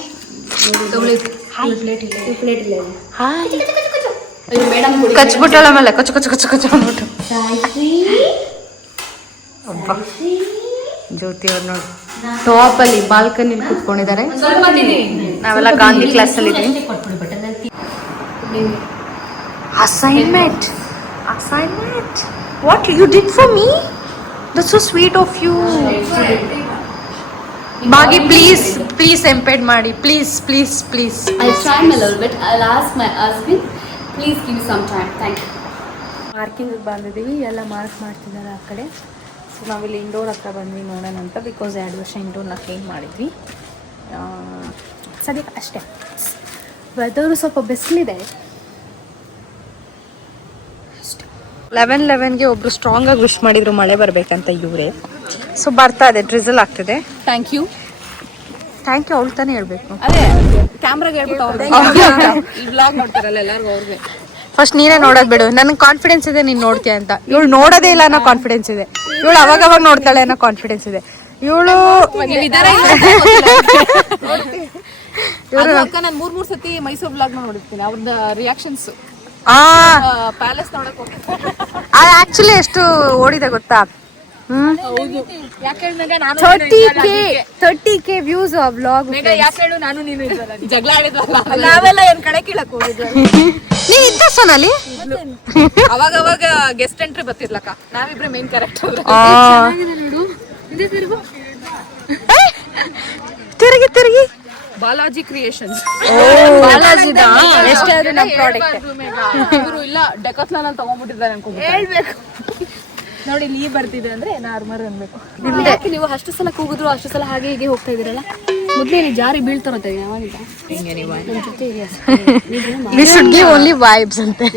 ಕಚ್ಬಿಟ್ಟಳ ಮೇಲೆ ಕಚ್ಚು ಕಚ್ಚು ಕಚ್ಚು ಕಚ್ಚು ಅಂದ್ಬಿಟ್ಟು. ಒಬ್ಬ ಜ್ಯೋತಿ ಅವ್ರು ನೋಡಿ ಟಾಪಲ್ಲಿ ಬಾಲ್ಕನಿಲಿ ಕೂತ್ಕೊಂಡಿದ್ದಾರೆ. ನಾವೆಲ್ಲ ಗಾಂಧಿ ಕ್ಲಾಸಲ್ಲಿ ಇದ್ದೀವಿ. Assignment assignment what you did for me? That's so sweet of you. ಬಾಗಿ ಪ್ಲೀಸ್ ಪ್ಲೀಸ್ ಎಂಪೇಡ್ ಮಾಡಿ please please please. I'll try my little bit. I'll ask my husband. Please give me some time. Thank you. Marking ಬಂದಿದ್ದೀವಿ, ಎಲ್ಲ mark ಮಾಡ್ತಿದ್ದಾರೆ ಆ ಕಡೆ. So ನಾವಿಲ್ಲಿ indoor ಹತ್ರ ಬಂದ್ವಿ ನೋಡೋಣ ಅಂತ. ಬಿಕಾಸ್ 2 ವರ್ಷ ಇಂಡೋರ್ನ ಕ್ಲೀನ್ ಮಾಡಿದ್ವಿ. ಸದ್ಯಕ್ಕೆ ಅಷ್ಟೇ. ವೆದರು ಸ್ವಲ್ಪ ಬಿಸಿಲಿದೆ. 11:11ಗೆ ಒಬ್ರು ಸ್ಟ್ರಾಂಗ್ ಆಗಿ ವಿಶ್ ಮಾಡಿದ್ರು ಮಳೆ ಬರ್ಬೇಕಂತ ಇವರೇ. ಸೊ ಬರ್ತಾ ಇದೆ, ಡ್ರಿಸಲ್ ಆಗ್ತಿದೆ. Thank you. ಥ್ಯಾಂಕ್ ಯು ಅವಳು ತಾನೇ ಹೇಳ್ಬೇಕು. ಅದೇ ಕ್ಯಾಮ್ರಾಗೆ ಹೇಳ್ಬಿಟ್ಟು ಅವ್ರಿಗೆ ಈ ವ್ಲಾಗ್ ನೋಡ್ತಾರಲ್ಲ ಎಲ್ಲರಿಗೂ ಅವ್ರಿಗೆ. ಫಸ್ಟ್ ನೀನೇ ನೋಡೋದು ಬಿಡು. ನನಗೆ ಕಾನ್ಫಿಡೆನ್ಸ್ ಇದೆ ನೀನು ನೋಡ್ತೀಯ ಅಂತ. ಇವಳು ನೋಡೋದೇ ಇಲ್ಲ ಅನ್ನೋ ಕಾನ್ಫಿಡೆನ್ಸ್ ಇದೆ. ಇವಳು ಅವಾಗ ನೋಡ್ತಾಳೆ ಅನ್ನೋ ಕಾನ್ಫಿಡೆನ್ಸ್ ಇದೆ. ಇವಳು ನಾನು 3 ಸತಿ ಮೈಸೂರು ವ್ಲಾಗ್ ನೋಡಿರ್ತೀನಿ. ಅವ್ರದ್ದು ರಿಯಾಕ್ಷನ್ಸ್ ಪ್ಯಾಲೇಸ್ ನೋಡಕ್ ಹೋಗ್ತೀನಿ. ಅದು ಆಕ್ಚುಲಿ ಎಷ್ಟು ಓಡಿದೆ ಗೊತ್ತಾ? ಯಾಕೆ ನಾನು 30K ವ್ಯೂಸ್ ವ್ಲಾಗ್. ಯಾಕೆ ಹೇಳು, ನಾನು ನೀನು ಜಗಳ ಆಡಿದ್ವಲ್ಲ, ನಾವೆಲ್ಲ ಏನ್ ಕಡೆ ಕೀಳಕ್ ಹೋಗಿದ್ವಿ. ನೀ ಇದ್ದ ಸೋನಾಲಿ ಅವಾಗ ಗೆಸ್ಟ್ ಎಂಟ್ರಿ ಬರ್ತಿರ್ಲಕ್ಕ, ನಾವಿಬ್ರೆ ಮೇನ್ ಕ್ಯಾರೆಕ್ಟರ್. ತಿರುಗಿ ತಿರುಗಿ ಬಾಲಾಜಿ ಕ್ರಿಯೇಷನ್ಸ್. ಬಾಲಾಜಿದ ಎಷ್ಟಾದ್ರೂ ನಮ್ಮ ಪ್ರಾಡಕ್ಟ್ ಇವರು ಇಲ್ಲ ಡೆಕಾಥ್ಲಾನ್ ಅಲ್ಲಿ ತಗೊಂಡ್ಬಿಟ್ಟಿದ್ದಾರೆ ಅನ್ಕೊಂಡು ಹೇಳ್ಬೇಕು. ನೋಡಿ ನೀ ಬರ್ತಿದ್ರೆ ಅಂದ್ರೆ ನಾರ್ಮಲ್ ಅನ್ಬೇಕು. ಯಾಕೆ ನೀವು ಅಷ್ಟು ಸಲ ಕೂಗಿದ್ರು ಅಷ್ಟು ಸಲ ಹಾಗೆ ಹೀಗೆ ಹೋಗ್ತಾ ಇದೀರಲ್ಲ? ಮೊದ್ಲೇ ಜಾರಿ ಬೀಳ್ತಾರಂತ ಯಾವಾಗ ನಮ್ಮ ಜೊತೆ ಇದೆ. We should give only vibes ಅಂತೆ.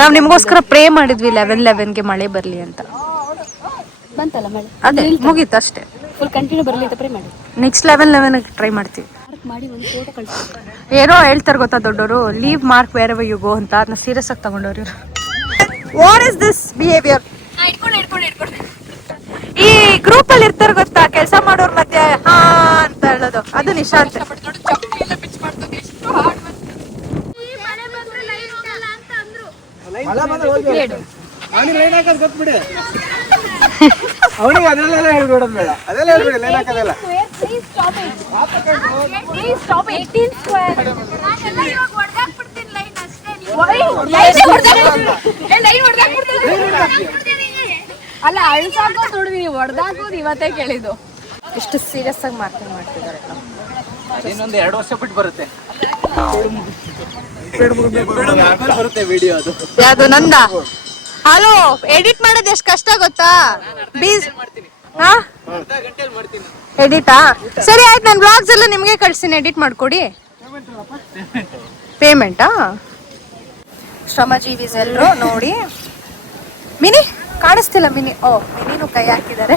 ನಾವು ನಿಮ್ಗೋಸ್ಕರ ಪ್ರೇ ಮಾಡಿದ್ವಿ 11:11ಗೆ ಮಳೆ ಬರ್ಲಿ ಅಂತ. ಬಂತಲ್ಲ ಮಳೆ, ಅದೇ ಮುಗೀತು ಅಷ್ಟೇ. ಫುಲ್ ಕಂಟಿನ್ಯೂ ಬರಲಿ ಅಂತ ಪ್ರೇ ಮಾಡಿ. ನೆಕ್ಸ್ಟ್ 11:11ಗೆ ಟ್ರೈ ಮಾಡ್ತೀವಿ. ಮಾಡಿ ಒಂದು ಫೋಟೋ ಕಳಿಸ್ತಾರೆ. ಏನೋ ಹೇಳ್ತಾರೆ ಗೊತ್ತಾ ದೊಡ್ಡವರು, leave mark wherever you go ಅಂತ. ಅದನ್ನ ಸೀರಿಯಸ್ ಆಗಿ ತಗೊಂಡವ್ರು ಇವರು. What is this behaviour? ಈ ಗ್ರೂಪ್ ಅಲ್ಲಿ ಇರ್ತಾರೆ ಗೊತ್ತಾ, ಕೆಲಸ ಮಾಡೋರ್ ಮಧ್ಯೆ ಹಾ ಅಂತ ಹೇಳೋದು, ಅದು ನಿಶಾಂತ್. ಅವನಿಗೆ ಅದೆಲ್ಲ ಹೇಳ್ಬಿಡೋದು ಬೇಡ, ಅದೆಲ್ಲ ಹೇಳ್ಬಿಡಿ, ಲೈನ್ ಹಾಕೋದಲ್ಲ. ಅಲ್ಲ ಅಳ್ಸಾಕೋ ನೋಡಿದೀನಿ, ಹೊಡೆದಾಕೋದು ಇವತ್ತೇ ಕೇಳಿದ್ದು. ಎಷ್ಟು ಸೀರಿಯಸ್ ಆಗಿ ಮಾಡ್ತಿದ್ದಾರೆ. ಇನ್ನೊಂದು 2 ವರ್ಷ ಬಿಟ್ಟು ಬರುತ್ತೆ ಬರುತ್ತೆ ವಿಡಿಯೋ ಅದು. ಯಾವುದು ನಂದ? ಹಲೋ, ಎಡಿಟ್ ಮಾಡೋದು ಎಷ್ಟು ಕಷ್ಟ ಗೊತ್ತಾ? ಎಡಿಟಾ? ಸರಿ ಆಯ್ತು, ನನ್ನ ಬ್ಲಾಗ್ಸ್ ಎಲ್ಲ ನಿಮಗೆ ಕಳ್ಸಿನಿ, ಎಡಿಟ್ ಮಾಡ್ಕೊಡಿ. ಪೇಮೆಂಟಾ? ಶ್ರಮಜೀವಿಸ್ ಎಲ್ಲರೂ ನೋಡಿ. ಮಿನಿ ಕಾಣಿಸ್ತಿಲ್ಲ. ಮಿನಿನೂ ಕೈ ಹಾಕಿದ್ದಾರೆ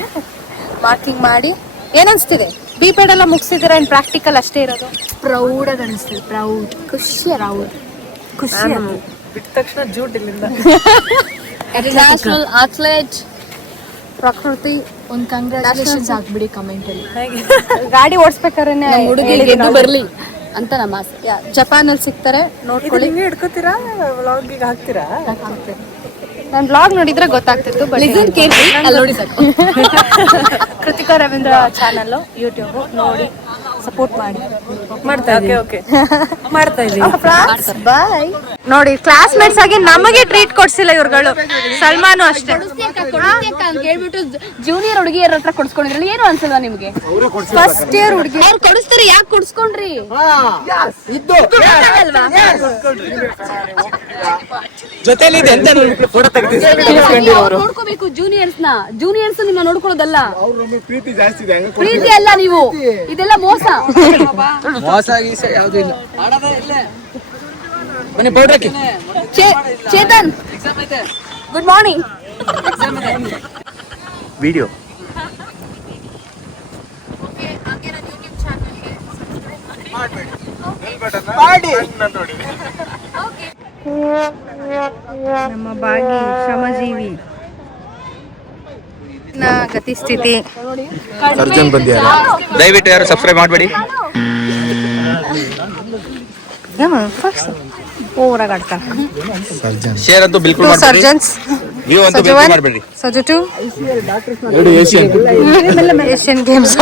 ಮಾರ್ಕಿಂಗ್ ಮಾಡಿ. ಏನನ್ಸ್ತಿದೆ? ಬಿಪೆಡ್ ಎಲ್ಲ ಮುಗಿಸಿದ್ರೆ ಏನು ಪ್ರಾಕ್ಟಿಕಲ್ ಅಷ್ಟೇ ಇರೋದು? ಪ್ರೌಡ್ ಆಗಿ ಅನಿಸ್ತದೆ. ಪ್ರೌಡ್, ಖುಷಿ. ಬಿಟ್ಟ ತಕ್ಷಣ ಜೂಟ್ ಇಲ್ಲಿಂದ. ನ್ಯಾಷನಲ್ ಅಥ್ಲೆಟ್ ಪ್ರಕೃತಿ ಒಂದು ಕಂಗ್ರಾಚುಲೇಷನ್ಸ್ ಹಾಕ್ಬಿಡಿ ಕಮೆಂಟ್ ಅಲ್ಲಿ. ಗಾಡಿ ಓಡಿಸ್ಬೇಕಾದ್ರೆ ಹುಡುಗಿ ಗೆದ್ದು ಬರ್ಲಿ ಅಂತ ನಮ್ಮ ಆಸೆ. ಜಪಾನ್ ಅಲ್ಲಿ ಸಿಗ್ತಾರೆ, ನೋಡ್ಕೊಳ್ಳಿ. ಹಿಡ್ಕೋತೀರಾ? ವ್ಲಾಗಿಗೆ ಹಾಕ್ತೀರಾ? ನಾನು ಬ್ಲಾಗ್ ನೋಡಿದ್ರೆ ಗೊತ್ತಾಗ್ತಿತ್ತು. ಲಿಸನ್ ಕೇಳಿ ಅಲ್ಲಿ ನೋಡಿ ಸಾಕು. ಕೃತಿಕಾ ರವೀಂದ್ರ ಚಾನಲ್ ಯೂಟ್ಯೂಬ್ ನೋಡಿ ಸಪೋರ್ಟ್ ಮಾಡಿ. ಮಾಡ್ತಾ ಇದೀವಿ. ಬಾಯ್. ನೋಡಿ, ಕ್ಲಾಸ್ಮೇಟ್ಸ್ ಆಗಿ ನಮಗೆ ಟ್ರೀಟ್ ಕೊಡ್ಸಿಲ್ಲ ಇವ್ರುಗಳು. ಸಲ್ಮಾನು ಅಷ್ಟೇ. ಕೇಳ್ಬಿಟ್ಟು ಜೂನಿಯರ್ ಹುಡುಗಿಯರ ಹತ್ರ ಕೊಡ್ಸ್ಕೊಂಡಿದ್ರಲ್ಲ, ಏನು ಅನ್ಸಲ್ವಾ ನಿಮ್ಗೆ? ಫಸ್ಟ್ ಇಯರ್ ಹುಡುಗಿ ಅವ್ರು ಕೊಡಿಸ್ತಾರೆ, ಯಾಕೆ ಕೊಡ್ಸ್ಕೊಂಡ್ರಿ? ಜೊತೆಲಿದೆ ಅಂತ ಫೋಟೋ ನೋಡ್ಕೋಬೇಕು ಜೂನಿಯರ್ಸ್ ನ. ಜೂನಿಯರ್ಸ್ ನಿಮ್ಮ ನೋಡ್ಕೊಳ್ಳೋದಲ್ಲ, ಪ್ರೀತಿ ಜಾಸ್ತಿ ಇದೆ. ಪ್ರೀತಿ ಅಲ್ಲ. ನೀವು ಇದೆಲ್ಲ ಮೋಸ. ಮೋಸ ಗೀಸ ಯಾವ್ದು ಇಲ್ಲ. ಬನ್ನಿ ಪೌಡರ್ ಹಾಕಿ. Chetan, good morning. ವಿಡಿಯೋ ನಮ್ಮ ಬಾಗಿ ಶ್ರಮಜೀವಿ ಗತಿ ಸ್ಥಿತಿ. ಸರ್ಜನ್ ಬಂದಿದ್ದಾರೆ, ದಯವಿಟ್ಟು ಯಾರು ಸಬ್ಸ್ಕ್ರೈಬ್ ಮಾಡಬೇಡಿ. ಓವರಾಗಿ ಆಡ್ತಾರೆ. ಶೇರ್ ಅಂತೂ ಬಿಲ್ಕುಲ್ ಮಾಡಬೇಡಿ. ಸರ್ಜನ್ಸ್ ವ್ಯೂ ಅಂತೂ ಬಿಲ್ಕುಲ್ ಮಾಡಬೇಡಿ. ಸಜು 2 Asian games.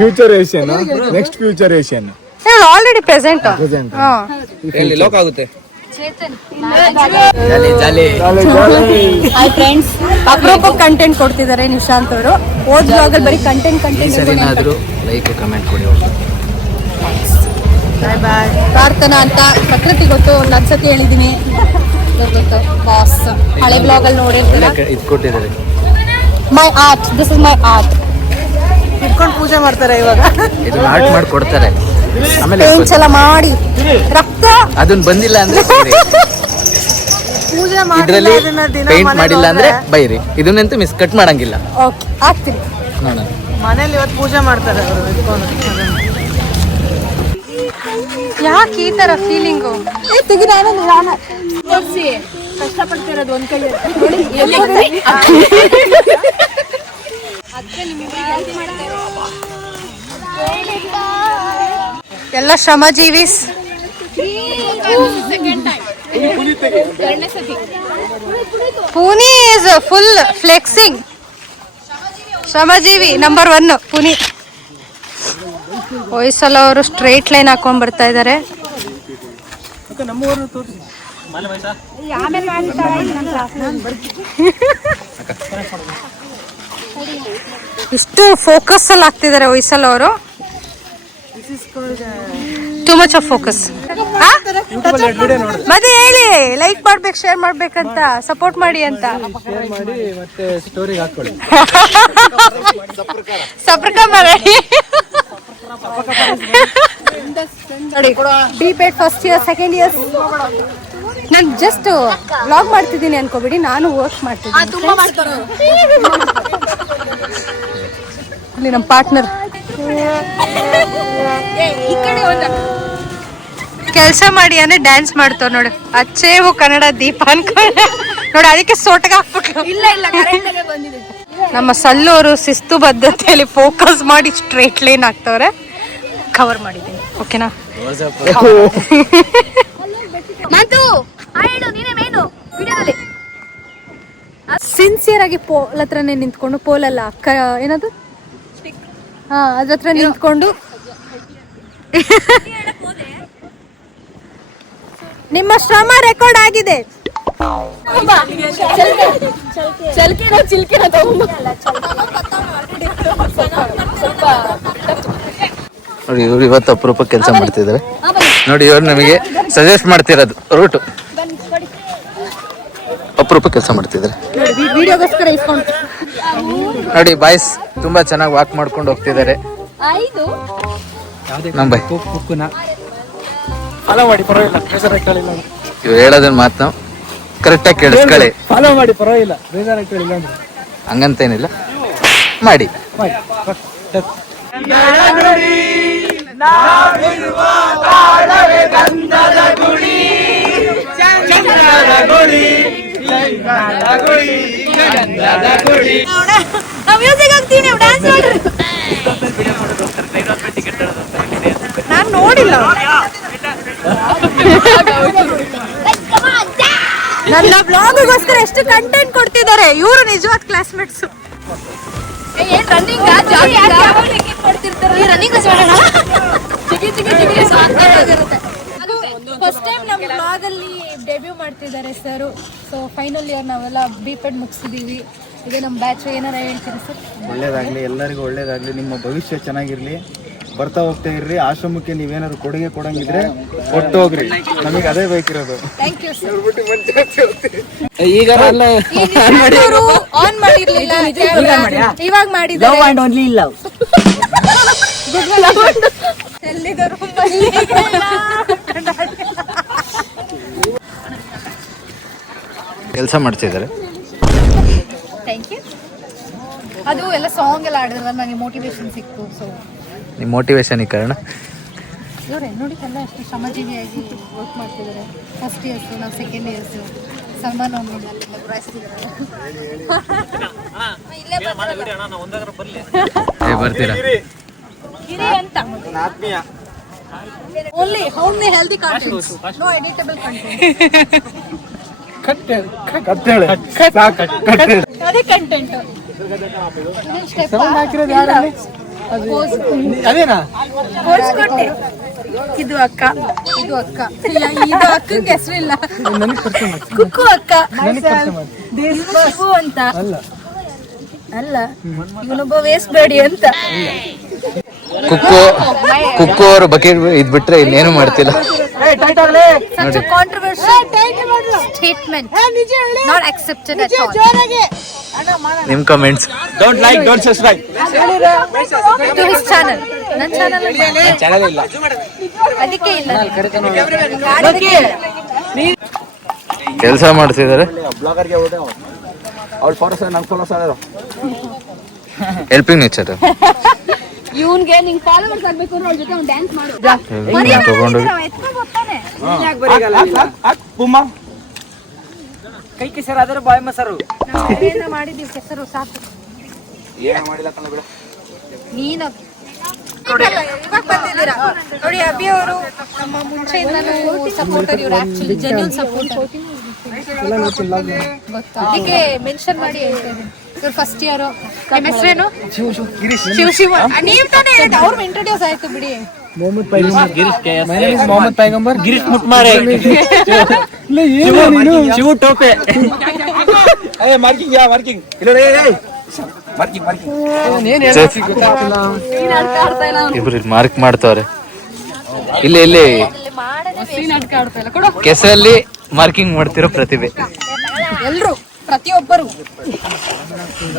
Future Asian, next future Asian already present. ಎಲ್ಲಿ ಲೋಕ ಆಗುತ್ತೆ. ಹಾಯ್ ಫ್ರೆಂಡ್ಸ್, ಅಪರೂಪ ಕಂಟೆಂಟ್ ಕೊಡ್ತಿದ್ದಾರೆ ನಿಶಾಂತ್ ಅವರು. ಓದ್ ಬ್ಲಾಗಲ್ಲಿ ಬರೀ ಕಂಟೆಂಟ್ ಲೈಕ್ ಕಮೆಂಟ್ ಕೊಡಿ. ಬಾಯ್ ಬಾಯ್. ಪ್ರಾರ್ಥನಾ ಅಂತ ಪ್ರಕೃತಿ ಗೊತ್ತು, ಒಂದು ಅನ್ಸತಿ ಹೇಳಿದೀನಿ. ಬಾಸ್ ಹಳೆ ಬ್ಲಾಗಲ್ಲಿ ನೋಡಿರ್ತೀರ. ಇದು ಕೊಟ್ಟಿದ್ದಾರೆ. My art, this is my art. ಇಟ್ಕೊಂಡು ಪೂಜೆ ಮಾಡ್ತಾರೆ ಇವಾಗ. ಇದು ಆರ್ಟ್ ಮಾಡಿ ಕೊಡ್ತಾರೆ. ಆಮೇಲೆ ಪೇಂಟ್ಸ್ ಎಲ್ಲ ಮಾಡಿ ರಕ್ತ ಅದನ್ನ ಬಂದಿಲ್ಲ ಅಂದ್ರೆ ಪೂಜೆ ಇದ್ರಲ್ಲಿ ಪೇಂಟ್ ಮಾಡಿಲ್ಲ ಅಂದ್ರೆ ಬೈರಿ. ಇದನ್ನಂತೂ ಮಿಸ್ ಕಟ್ ಮಾಡಂಗಿಲ್ಲ. ಓಕೆ, ಆಗ್ತೀನಿ. ನೋಡೋಣ. ಮನೇಲಿ ಇವತ್ತು ಪೂಜೆ ಮಾಡ್ತಾರೆ ಅವರು ಇಟ್ಕೊಂಡು. ಯಾಕೆ ಈ ತರ ಫೀಲಿಂಗು? ತೋರಿಸಿ ಕಷ್ಟಪಡ್ತಿರೋದು ಒಂದ್ ಕೈ. ಎಲ್ಲ ಶ್ರಮಜೀವಿಸ್. ಪುನಿ is full flexing. Shramjeevi number 1 ಪುನಿ. Hoysala ಅವರು ಸ್ಟ್ರೈಟ್ ಲೈನ್ ಹಾಕೊಂಡ್ ಬರ್ತಾ ಇದ್ದಾರೆ. ಇಷ್ಟು ಫೋಕಸ್ ಅಲ್ಲಿ ಆಗ್ತಿದ್ದಾರೆ ಹೊಯ್ಸಲ ಅವರು. Too much of focus. ಮತ್ತೆ ಹೇಳಿ ಲೈಕ್ ಮಾಡ್ಬೇಕು, ಶೇರ್ ಮಾಡ್ಬೇಕಂತ, ಸಪೋರ್ಟ್ ಮಾಡಿ ಅಂತ. ಮಾಡಿ ಮತ್ತೆ ಸ್ಟೋರಿಗೆ ಹಾಕೊಳ್ಳಿ. ಸಪ್ರಕ ಮಾಡಿ ನೋಡಿ. B.Ped first year, second year. ನಾನು ಜಸ್ಟ್ ವ್ಲಾಗ್ ಮಾಡ್ತಿದ್ದೀನಿ ಅನ್ಕೋಬಿಡಿ, ನಾನು ವರ್ಕ್ ಮಾಡ್ತಿದ್ದೀನಿ. ಇಲ್ಲಿ ನಮ್ಮ ಪಾರ್ಟ್ನರ್ ಕೆಲಸ ಮಾಡಿ ಅಂದ್ರೆ ಡ್ಯಾನ್ಸ್ ಮಾಡ್ತಾವ ನೋಡಿ. ಅಚ್ಚೇವು ಕನ್ನಡ ದೀಪ ಅನ್ಕೊಂಡ ನೋಡಿ, ಅದಕ್ಕೆ ಸೋಟಗ ಹಾಕ್ಬಿಟ್ಲು. ನಮ್ಮ ಸಲ್ಲೋರು ಶಿಸ್ತು ಬದ್ಧತೆಯಲ್ಲಿ ಫೋಕಸ್ ಮಾಡಿ ಸ್ಟ್ರೇಟ್ ಲೈನ್ ಆಗ್ತವ್ರೆ. ಕವರ್ ಮಾಡಿದ್ದೀನಿ, ಓಕೆನಾ? ಸಿನ್ಸಿಯರ್ ಆಗಿ ಪೋಲ್ ಹತ್ರನೇ ನಿಂತ್ಕೊಂಡು, ಪೋಲಲ್ಲ ಏನದು, ಹಾ ಅದ್ರ ಹತ್ರ ನಿಂತ್ಕೊಂಡು ನಿಮ್ಮ ಶ್ರಮ ರೆಕಾರ್ಡ್ ಆಗಿದೆ. ನೋಡಿ ಇವ್ರು ಇವತ್ತು ಅಪರೂಪ ಕೆಲಸ ಮಾಡ್ತಿದ್ದಾರೆ ನೋಡಿ. ಇವ್ರು ನಮಗೆ ಸಜೆಸ್ಟ್ ಮಾಡ್ತಿರೋದು ರೂಟ್. ಅಪರೂಪ ಕೆಲಸ ಮಾಡ್ತಿದ್ದಾರೆ ನೋಡಿ. ಬಾಯ್ಸ್ ತುಂಬಾ ಚೆನ್ನಾಗಿ ವಾಕ್ ಮಾಡ್ಕೊಂಡು ಹೋಗ್ತಿದ್ದಾರೆ. ನಮ್ಮ ಬಾಯ್ ಫಾಲೋ ಮಾಡಿ ಪರವಾಗಿಲ್ಲ, ಬೇಜಾರಾಗ್ಲಿಲ್ಲ. ಇವ್ರು ಹೇಳೋದನ್ನ ಮಾತು ನಾವು ಕರೆಕ್ಟಾಗಿ ಕೇಳಿಸ್ಕೊಳ್ಳಿ. ಫಾಲೋ ಮಾಡಿ ಪರವಾಗಿಲ್ಲ, ಬೇಜಾರಾಗ್ಲಿಲ್ಲ ಅಂದ್ರೆ ಹಂಗಂತೇನಿಲ್ಲ, ಮಾಡಿ. ನಾನು ನೋಡಿಲ್ಲ, ನನ್ನ ಬ್ಲಾಗ್ಗೋಸ್ಕರ ಎಷ್ಟು ಕಂಟೆಂಟ್ ಕೊಡ್ತಿದ್ದಾರೆ ಇವರು. ನಿಜವಾದ ಕ್ಲಾಸ್ಮೇಟ್ಸ್. ಫಸ್ಟ್ ಟೈಮ್ ನಮ್ಮ ಬ್ಲಾಗ್ ಅಲ್ಲಿ ಡೆಬ್ಯೂ ಮಾಡ್ತಿದ್ದಾರೆ ಸರ್. ಸೊ ಫೈನಲ್ ಇಯರ್ ನಾವೆಲ್ಲ B.Ped ಮುಗಿಸಿದೀವಿ. ಇದು ನಮ್ಮ ಬ್ಯಾಚ್. ಏನಾರ ಹೇಳ್ತೀರಿ ಸರ್? ಒಳ್ಳೇದಾಗ್ಲಿ, ಎಲ್ಲರಿಗೂ ಒಳ್ಳೇದಾಗ್ಲಿ, ನಿಮ್ಮ ಭವಿಷ್ಯ ಚೆನ್ನಾಗಿರ್ಲಿ, ಬರ್ತಾ ಹೋಗ್ತಾ ಇರ್ರಿ. ಆಶ್ರಮಕ್ಕೆ ನೀವೇನಾದ್ರು ಕೊಡುಗೆ ಕೊಡಂಗಿದ್ರೆ ಕೊಟ್ಟು ಹೋಗ್ರಿ, ನಮಗೆ ಅದೇ ಬೇಕಿರೋದು. Thank you sir. ಈಗ ಆನ್ ಮಾಡಿರ್ಲಿಲ್ಲ, ಇವಾಗ ಮಾಡಿದ್ದಾರೆ. ಕೆಲಸ ಮಾಡ್ತಿದ್ದಾರೆ. Thank you. ಅದು ಎಲ್ಲ ಸಾಂಗ್ ಎಲ್ಲ ಆಡಿದ್ರಲ್ಲ, ನನಗೆ ಮೋಟಿವೇಶನ್ ಸಿಕ್ತು. ಸೊ ನಿಮ್ಮ ಮೋಟಿವೇಶನ್ ಕಾರಣ ಇವರೇ ನೋಡಿ, ಎಲ್ಲ ಎಷ್ಟು ಶ್ರಮಜೀವಿಯಾಗಿ ವರ್ಕ್ ಮಾಡ್ತಿದ್ದಾರೆ. ಫಸ್ಟ್ ಇಯರ್ಸು, ನಾವು ಸೆಕೆಂಡ್ ಇಯರ್ಸು. ಸಲ್ಮಾನ್ ಅಲ್ಲಿಂದ ಬರಾಯಿಸ್ತಿದ್ದಾರೆ. ಬರ್ತೀರಾ? Only healthy content, no editable content. ಅದೇ ಕಂಟೆಂಟ್. ಇದು ಅಕ್ಕ, ಇದು ಅಕ್ಕ, ಇದು ಅಕ್ಕಂಗೆ ಹೆಸರಿಲ್ಲ, ಕುಕ್ಕು ಅಕ್ಕ ಅಂತ ಅಲ್ಲ, ಇವನೊಬ್ಬ ವೇಸ್ಟ್ ಬೇಡಿ ಅಂತ. ಕುಕ್ಕು ಅವರು ಬಕೆಟ್ ಇದ್ ಬಿಟ್ರೆ ಇನ್ನೇನು ಮಾಡ್ತಿಲ್ಲ. Such a controversial statement, not accepted at all. ನಿಮ್ comments. Don't like, don't subscribe to his channel. ನನ್ನ ಚಾನಲ್ ಇಲ್ಲ, ಅದಕ್ಕೆ ಇಲ್ಲ. ಕೆಲಸ ಮಾಡ್ತಿದ್ದಾರೆ. Helping nature. ಇವನ್ಗೆ ನಿಂಗ್ ಫಾಲೋವರ್ಸ್ ಆಗ್ಬೇಕು ಅಂದ್ರೆ ಅವ್ರ ಜೊತೆ ಅವ್ನು ಡ್ಯಾನ್ಸ್ ಮಾಡು. ತಗೊಂಡೋಗಿ ಕೈ ಕೆಸರಾದ್ರೆ ಬಾಯಿ ಮೊಸರು ಮಾಡಿದೀವಿ. ಕೆಸರು ಸಾಕು. ನೀನು ಇವಾಗ ಬಂದಿದ್ದೀರಾ ನೋಡಿ. ಅಭಿ ಅವರು ನಮ್ಮ ಮುಂಚೆಯಿಂದನೂ ಸಪೋರ್ಟರ್. ಇವರು ಆಕ್ಚುಲಿ ಜೆನ್ಯೂನ್ ಸಪೋರ್ಟರ್. ಗೊತ್ತಾ, ಅದಕ್ಕೆ ಮೆನ್ಷನ್ ಮಾಡಿ ಹೇಳ್ತಾ ಇದ್ದೀನಿ. ಇವ್ರು ಫಸ್ಟ್ ಇಯರ್. ನಿಮ್ಮ ಹೆಸರೇನು? ಶಿವ. ನೀವು ತಾನೇ ಹೇಳಿದ್ದು, ಅವ್ರು ಇಂಟ್ರೊಡ್ಯೂಸ್ ಆಯ್ತು ಬಿಡಿ. ಮೊಹಮ್ಮದ್ ಪೈಗಂಬರ್, ಗಿರೀಶ್ ಮುಟ್ಮಾರೆ, ಶಿವು ಟೋಪೆ. ಇಬ್ರು ಮಾರ್ಕ್ ಮಾಡ್ತಾವ್ರೆ. ಇಲ್ಲಿ ಕೆಸರಲ್ಲಿ ಮಾರ್ಕಿಂಗ್ ಮಾಡ್ತಿರೋ ಪ್ರತಿಭೆ. ಎಲ್ರು ಪ್ರತಿಯೊಬ್ಬರು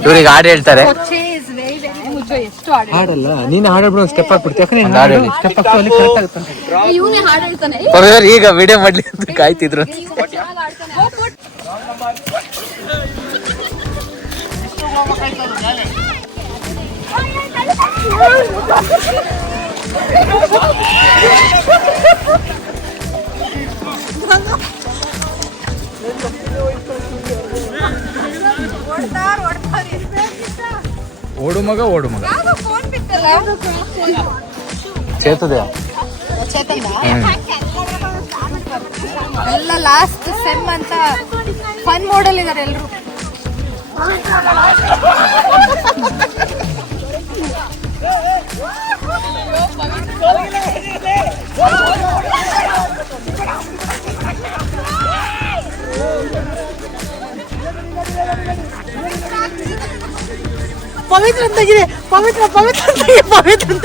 ಇವ್ರಿಗೆ ಹಾಡು ಹೇಳ್ತಾರೆ. ಎಷ್ಟು ಆಡ ಹಾಡಲ್ಲ ನೀನು ಹಾಡ್ಬಿಡು ಸ್ಟೆಪ್ ಹಾಕ್ಬಿಡ್ತೀವಿ ಯಾಕಂದ್ರೆ ಒಂದು ಹಾಡು ಹೇಳಿ. ಸ್ಟೆಪ್ ಹಾಕ್ತೀವಿ ಕರೆಕ್ಟ್ ಆಗುತ್ತೆ. ಇವನೇ ಹಾಡು ಹೇಳ್ತಾನೆ. ಪವಿತ್ರ ಈಗ ವಿಡಿಯೋ ಮಾಡ್ಲಿ ಅಂತ ಕಾಯ್ತಿದ್ರು. ಓಡು ಮಗ ಚೇತದೆ ಎಲ್ಲ ಲಾಸ್ಟ್ ಸೆಮ್ ಅಂತ ಫನ್ ಮೋಡಲ್ ಇದಾರೆ ಎಲ್ರು.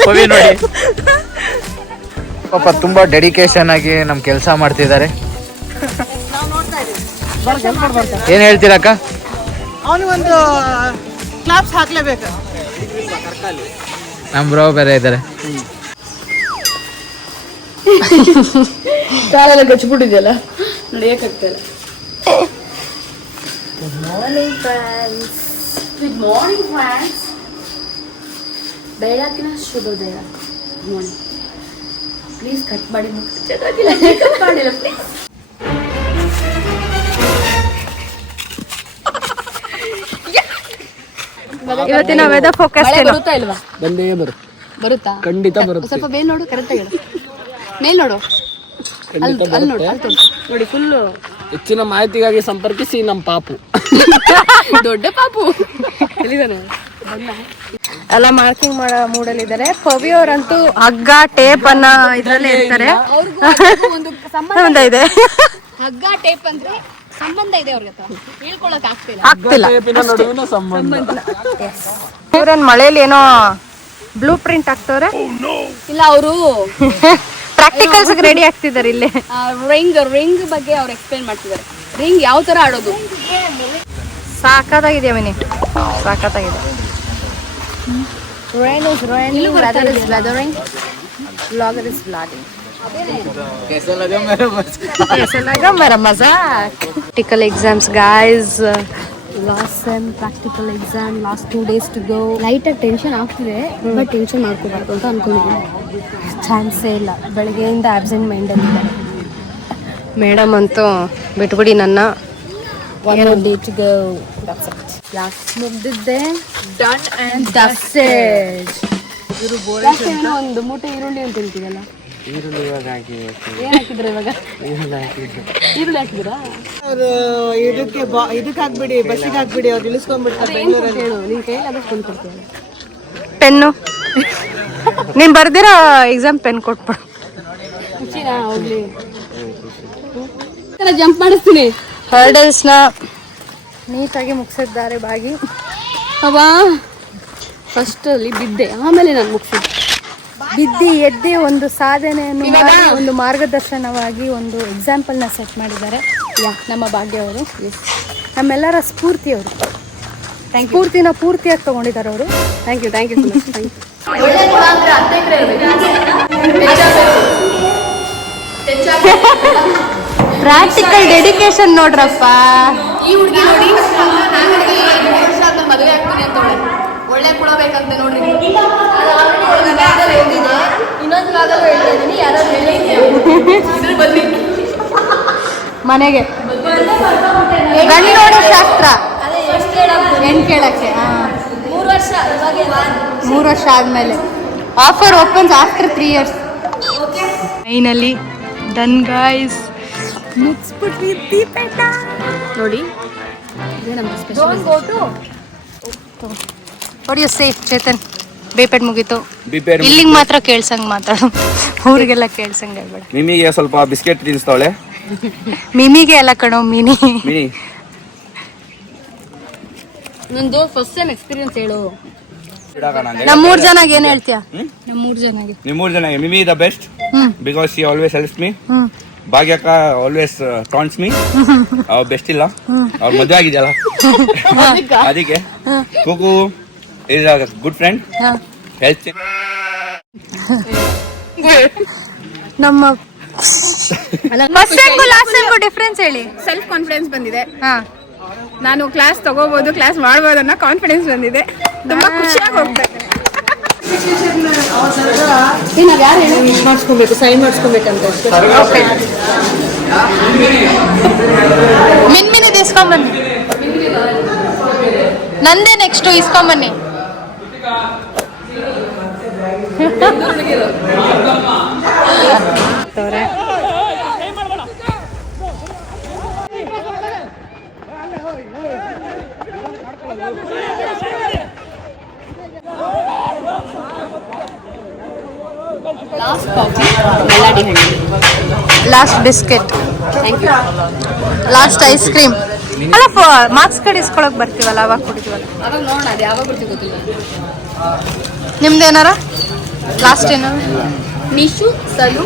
ಪವಿ ನೋಡಿ ಪಾಪ ತುಂಬಾ ಡೆಡಿಕೇಶನ್ ಆಗಿ ನಮ್ ಕೆಲಸ ಮಾಡ್ತಿದ್ದಾರೆ. ಏನ್ ಹೇಳ್ತೀರಕ್ಕ? ಅವನಿಗೊಂದು ಕ್ಲಾಪ್ಸ್ ಹಾಕ್ಲೇಬೇಕು. ನಮ್ ಬ್ರೋ ಬೇರೆ ಇದ್ದಾರೆ. ಕಾಲೆಲ್ಲ ಗಚ್ಚಿಬಿಟ್ಟಿದೆಯಲ್ಲ ನಡೆಯಕ್ಕಾಗ್ತಿಲ್ಲ. Good morning friends. ಬೆಳಕಿನ ಶುಭೋದಯ. Good morning. ಪ್ಲೀಸ್ ಕಟ್ ಮಾಡಿ ಚೆನ್ನಾಗಿಲ್ಲ ಮೇಕಪ್ ಮಾಡಿಲ್ಲ ಪ್ಲೀಸ್. ಇವತ್ತಿನ ವೆದರ್ ಫೋಕಸ್ ಬರುತ್ತಾ ಇಲ್ವಾ? ಬಂದೇ ಬರುತ್ತಾ? ಖಂಡಿತ ಬರುತ್ತೆ. ಸ್ವಲ್ಪ ಮೇಲ್ ನೋಡು, ಕರೆಕ್ಟ್ ಆಗಿ ಮೇಲ್ ನೋಡು. ಅಲ್ಲಿ ನೋಡು, ಅಲ್ಲಿ ತೋರಿಸು ನೋಡಿ. ಫುಲ್ಲು ಹೆಚ್ಚಿನ ಮಾಹಿತಿಗಾಗಿ ಸಂಪರ್ಕಿಸಿ ನಮ್ಮ ಪಾಪು. ದೊಡ್ಡ ಪಾಪು ಎಲ್ಲಿದ್ದಾನೆ? ಎಲ್ಲ ಮಾರ್ಕಿಂಗ್ ಮಾಡೋ ಮೂಡಲ್ಲಿದ್ದಾರೆ. ಪವಿ ಅವರಂತೂ ಹಗ್ಗ ಟೇಪ್ ಅನ್ನ ಇದ್ರಲ್ಲೇ ಇರ್ತಾರೆ. ಒಂದು ಸಂಬಂಧ ಇದೆ. ಹಗ್ಗ ಟೇಪ್ ಅಂದ್ರೆ ಸಂಬಂಧ ಇದೆ ಅವ್ರಿಗೆ ಹತ್ರ. ಹೇಳ್ಕೊಳಕ್ ಆಗ್ತಿಲ್ಲ. ನಡುವಿನ ಸಂಬಂಧ. ಇವ್ರೇನ್ ಮಳೇಲಿ ಏನೋ ಬ್ಲೂ ಪ್ರಿಂಟ್ ಹಾಕ್ತವ್ರೆ. ಇಲ್ಲ ಅವರು ಪ್ರಾಕ್ಟಿಕಲ್ಸ್ ರೆಡಿ ಆಗ್ತಿದ್ದಾರೆ ಇಲ್ಲಿ. ರಿಂಗ್ ಬಗ್ಗೆ ಅವ್ರು ಎಕ್ಸ್ಪ್ಲೇನ್ ಮಾಡ್ತಿದ್ದಾರೆ. ರಿಂಗ್ ಯಾವ ತರ ಆಡೋದು. ಸಾಕಾಗಿದೆ ಮಿನಿ, ಸಾಕಾಗಿದೆ. Rain is raining, weather is weathering, vlogger is vlogging. कैसा लगा मेरा मजाक? Practical exams guys. Last sem practical exam, last 2 days to go. ಲೈಟಾಗಿ ಟೆನ್ಷನ್ ಆಗ್ತಿದೆ, ಬಟ್ ಟೆನ್ಷನ್ ಮಾಡ್ಕೋಬಾರ್ದು ಅಂತ ಅನ್ಕೊಂಡಿದ್ದೀನಿ. ಚಾನ್ಸೇ ಇಲ್ಲ. ಬೆಳಗ್ಗೆಯಿಂದ ಆಬ್ಸೆಂಟ್ ಮೈಂಡಲ್ಲಿ ಇದ್ದಾರೆ ಮೇಡಮ್ ಅಂತೂ. ಬಿಟ್ಬಿಡಿ ನನ್ನ. One more day to go. ಮುಗ್ದಿದ್ದೆ ಡನ್ ಅಂಡ್ ಡಸ್ಟೆಡ್. ಒಂದು ಮೂಟೆ ಈರುಳ್ಳಿ ಅಂತ ಹೇಳ್ತೀವಲ್ಲ, ಈರುಳ್ಳಿ ಇವಾಗ ಹಾಕಿ ಏನ್ ಹಾಕಿದ್ರೆ ಇವಾಗ? ಈರುಳ್ಳಿ ಹಾಕಿದ್ರಾ? ಅವರು ಇದಕ್ಕೆ ಹಾಕ್ಬಿಡಿ, ಬಸ್ಸಿಗೆ ಹಾಕ್ಬಿಡಿ, ಅವ್ರು ಇಳಿಸ್ಕೊಂಡ್ಬಿಡ್ತಾರೆ ಬೆಂಗಳೂರಲ್ಲಿ. ಹೇಳು, ನಿನ್ ಕೈಯಲ್ಲಿ ಆದಷ್ಟು ಕೊಂಡು ಕೊಡ್ತೀನಿ. ಪೆನ್ನು ನೀನ್ ಬರ್ದಿರೋ ಎಕ್ಸಾಮ್ ಪೆನ್ ಕೊಟ್ಬಿಡು. ಖುಷಿನಾ? ಹೋಗ್ಲಿ, ಜಂಪ್ ಮಾಡಿಸ್ತೀನಿ. ಹರ್ಡಲ್ಸ್ನ ನೀಟಾಗಿ ಮುಗಿಸಿದ್ದಾರೆ ಬಾಗಿ. ಅವಾ ಫಸ್ಟ್ ಅಲ್ಲಿ ಬಿದ್ದೆ, ಆಮೇಲೆ ನಾನು ಮುಗಿಸಿದ್ದೆ. ಬಿದ್ದಿ ಎದ್ದಿ ಒಂದು ಸಾಧನೆಯನ್ನು ಮಾಡಿ ಒಂದು ಮಾರ್ಗದರ್ಶನವಾಗಿ ಒಂದು ಎಕ್ಸಾಂಪಲ್ನ ಸೆಟ್ ಮಾಡಿದ್ದಾರೆ ನಮ್ಮ ಭಾಗ್ಯ ಅವರು. ನಮ್ಮೆಲ್ಲರ ಸ್ಫೂರ್ತಿಯವರು. ಸ್ಫೂರ್ತಿನ ಪೂರ್ತಿಯಾಗಿ ತಗೊಂಡಿದ್ದಾರೆ ಅವರು. Thank you so much. Thank you. Practical dedication ನೋಡ್ರಪ್ಪ. ಈ ಹುಡುಗಿ ನೋಡಿ, ನಾನು 3 ವರ್ಷ ಆದ್ಮೇಲೆ ಮದುವೆ ಆಗ್ತೀನಿ ಅಂತ ಒಳ್ಳೆ ಕುಳಬೇಕಂತ ನೋಡ್ರಿ. ಇನ್ನೊಂದು ಲಾಗಲ್ಲೂ ಹೇಳ್ತಾ ಇದ್ದೀನಿ, ಯಾರಾದ್ರೂ ಇದ್ರ ಬನ್ನಿ ಮನೆಗೆ ಗಂಡು ನೋಡೋ ಶಾಸ್ತ್ರ ಹೆಣ್ ಕೇಳಕ್ಕೆ. 3 ವರ್ಷ ಆದ್ಮೇಲೆ offer opens after 3 years. Finally done guys. ನೋಡಿ, ಇದೇ ನಮ್ಮ special. What you say Chetan? BPEd ಮುಗೀತು. ಇಲ್ಲಿಗೆ ಮಾತ್ರ ಕೇಳ್ಸಂಗ್ ಮಾತಾಡು, ಊರಿಗೆಲ್ಲ ಕೇಳ್ಸಂಗ್ ಹೇಳ್ಬೇಡ. ನಿಮಗೆ ಸ್ವಲ್ಪ ಬಿಸ್ಕೆಟ್ ತಿನ್ನಿಸ್ತಾವಳೆ. ಮಿಮಿಗೆ ಎಲ್ಲ ಕಣೋ ಮಿನಿ. ನಂದು ಫಸ್ಟ್ ಟೈಮ್ ಎಕ್ಸ್ಪೀರಿಯನ್ಸ್ ಹೇಳು. ನಮ್ಮ 3 ಜನಗೆ ಏನ್ ಹೇಳ್ತೀಯ? ನಮ್ಮ 3 ಜನಗೆ ನಿಮ್ಮೂರ್ ಜನ Mimi the best because she always helps me. ಭಾಗ್ಯಕ್ಕ ಆಲ್ವೇಸ್ ಟಾಂಟ್ಸ್ ಮೀ. ಅವ್ರು ಬೆಸ್ಟ್ ಇಲ್ಲ, ಅವ್ರ ಮದುವೆ ಆಗಿದೆಯಲ್ಲ ಅದಕ್ಕೆ. Kuku is a good friend, health. ನಮ್ಮ ಫಸ್ಟ್ ಸೆಮ್ಗೂ ಲಾಸ್ಟ್ ಸೆಮ್ಗೂ ಡಿಫ್ರೆನ್ಸ್ ಹೇಳಿ. ಸೆಲ್ಫ್ ಕಾನ್ಫಿಡೆನ್ಸ್ ಬಂದಿದೆ. ಹಾ, ನಾನು ಕ್ಲಾಸ್ ತಗೋಬಹುದು, ಕ್ಲಾಸ್ ಮಾಡಬಹುದು ಅನ್ನೋ ಕಾನ್ಫಿಡೆನ್ಸ್ ಬಂದಿದೆ. ತುಂಬಾ ಖುಷಿಯಾಗಿ ಹೋಗ್ತಾ ಇದ್ದೇನೆ. ನಾವ್ ಯಾರು ಹೇಳಿ ಮಾಡಿಸ್ಕೊಬೇಕು, ಸೈನ್ ಮಾಡಿಸ್ಕೊಬೇಕಂತ ಅಷ್ಟೇ. ಓಕೆ. ಮಿನ್ಮಿನಿದು ಇಸ್ಕೊಂಬನ್ನಿ. ನಂದೇ ನೆಕ್ಸ್ಟ್ ಇಸ್ಕೊಂಬನ್ನಿ. ಲಾಸ್ಟ್ ಕಾಫಿ ಮೆಲಡಿ ಹಣ್ಣು, last biscuit, thank you. Last ice cream. ಅಲ್ಲ, ಮಾರ್ಕ್ಸ್ ಕಾರ್ಡ್ ಇಸ್ಕೊಳಕ್ ಬರ್ತೀವಲ್ಲ, ಅವಾಗ ಕುಡಿತೀವಲ್ಲ. ಅವಾಗ ನೋಡೋಣ, ಅದು ಯಾವಾಗ ಬರ್ತೀವಿ ಗೊತ್ತಿಲ್ಲ. ನಿಮ್ದೇನಾರ ಲಾಸ್ಟ್ ಏನು? ನಿಶು ಸಲು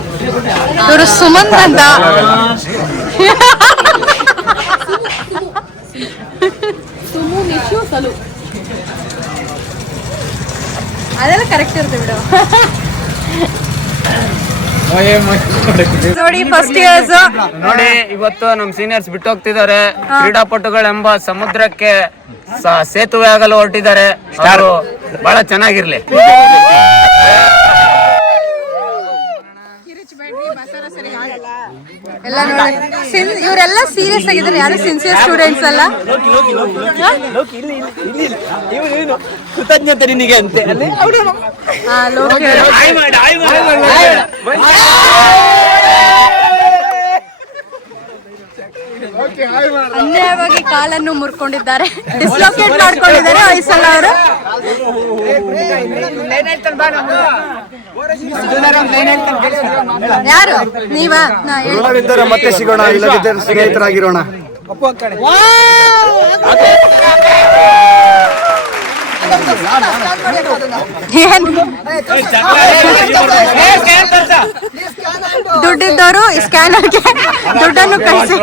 ಇವರು ಸುಮಂತ್ ಅಂತ. ಸುಮು ನಿಶು ಸಲು ಅದೆಲ್ಲ ಕರೆಕ್ಟ್ ಇರುತ್ತೆ ಬಿಡು. ನೋಡಿ ಫಸ್ಟ್ ಇಯರ್ಸ್ ನೋಡಿ, ಇವತ್ತು ನಮ್ ಸೀನಿಯರ್ಸ್ ಬಿಟ್ಟು ಹೋಗ್ತಿದ್ದಾರೆ. ಕ್ರೀಡಾಪಟುಗಳೆಂಬ ಸಮುದ್ರಕ್ಕೆ ಸೇತುವೆ ಆಗಲು ಹೊರಟಿದ್ದಾರೆ. ಅವರು ಬಹಳ ಚೆನ್ನಾಗಿರ್ಲಿ. ಎಲ್ಲ ನೋಡಿ, ಇವರೆಲ್ಲ ಸೀರಿಯಸ್ ಆಗಿದ್ದಾರೆ, ಯಾರು ಸಿನ್ಸಿಯರ್ ಸ್ಟೂಡೆಂಟ್ಸ್ ಅಲ್ಲ. ಕೃತಜ್ಞತೆ ನಿನಗೆ ಅಂತೆ ಅಲ್ಲಿ. ಲೋಕಿ ಅನ್ಯಾಯವಾಗಿ ಕಾಲನ್ನು ಮುರ್ಕೊಂಡಿದ್ದಾರೆ, ಡಿಸ್ಲೊಕೇಟ್ ಮಾಡ್ಕೊಂಡಿದ್ದಾರೆ ವಯಸ್ಸಲ್ಲ ಅವರು. ಯಾರು ನೀವಾ? ಮತ್ತೆ ಸಿಗೋಣ, ಇಲ್ಲದಿದ್ದರೆ ಸ್ನೇಹಿತರಾಗಿರೋಣ. ದುಡ್ಡಿದ್ದವರು ಸ್ಕ್ಯಾನರ್ಗೆ ದುಡ್ಡನ್ನು ಕಳಿಸಿ.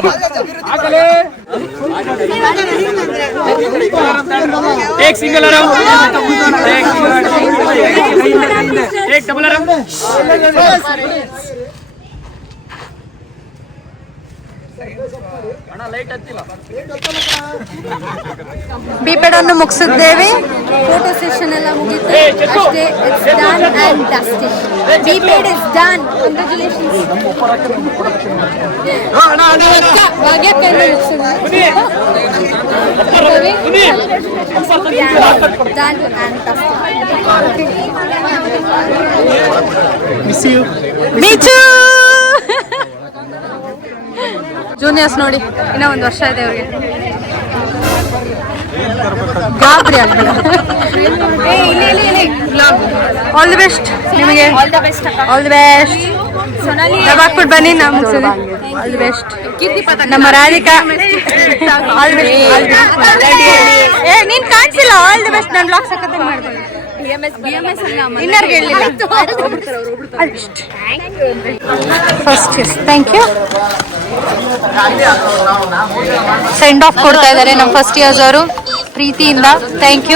ಬಿಪೆಡ್ ಅನ್ನು ಮುಗಿಸಿದ್ದೇವೆ. ಫೋಟೋ ಸೆಷನ್ ಎಲ್ಲ ಮುಗಿತು ಅಷ್ಟೇ. It's done and dusted. BPEd is done. Congratulations. ಭಾಗ್ಯಕ್ಕನ್ನು ಮುಗಿಸಿದ್ವಿ. Done and dusted. ಮೀಚು ಜೂನಿಯರ್ಸ್ ನೋಡಿ, ಇನ್ನೂ 1 ವರ್ಷ ಇದೆ ಅವ್ರಿಗೆ. ಗಾಬರಿ ಆಗ್ಬೇಡ. ಆಲ್ ದಿ ಬೆಸ್ಟ್ ನಿಮಗೆ. All the best. ಹಾಕ್ಬಿಟ್ಟು ಬನ್ನಿ, ನಾವು ಮುಗಿಸಿದ್ವಿ. All the best. ನಮ್ಮ ರಾಧಿಕಾ ಆಲ್ ದಿ ಬೆಸ್ಟ್. ಏ ನೀನ್ ಕಾಣಿಸಿಲ್ಲ. All the best. ನಾನು ಬ್ಲಾಗ್ ಸಕ್ಕತ್ತಾಗಿ ಮಾಡ್ತೀನಿ. ಇನ್ನರ್ಗೆ ಹೇಳಿಲ್ಲ. First years thank you. Send off ಕೊಡ್ತಾ ಇದ್ದಾರೆ ನಮ್ಮ ಫಸ್ಟ್ ಇಯರ್ಸ್ ಅವರು ಪ್ರೀತಿಯಿಂದ. Thank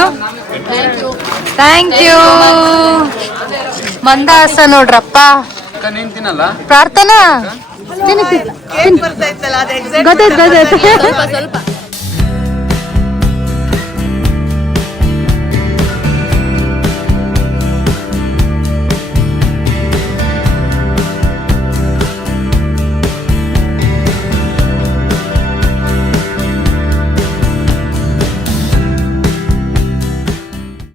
you. ಮಂದಾಸ ನೋಡ್ರಪ್ಪ. ಪ್ರಾರ್ಥನಾ ಗೊತ್ತಾಯ್ತು.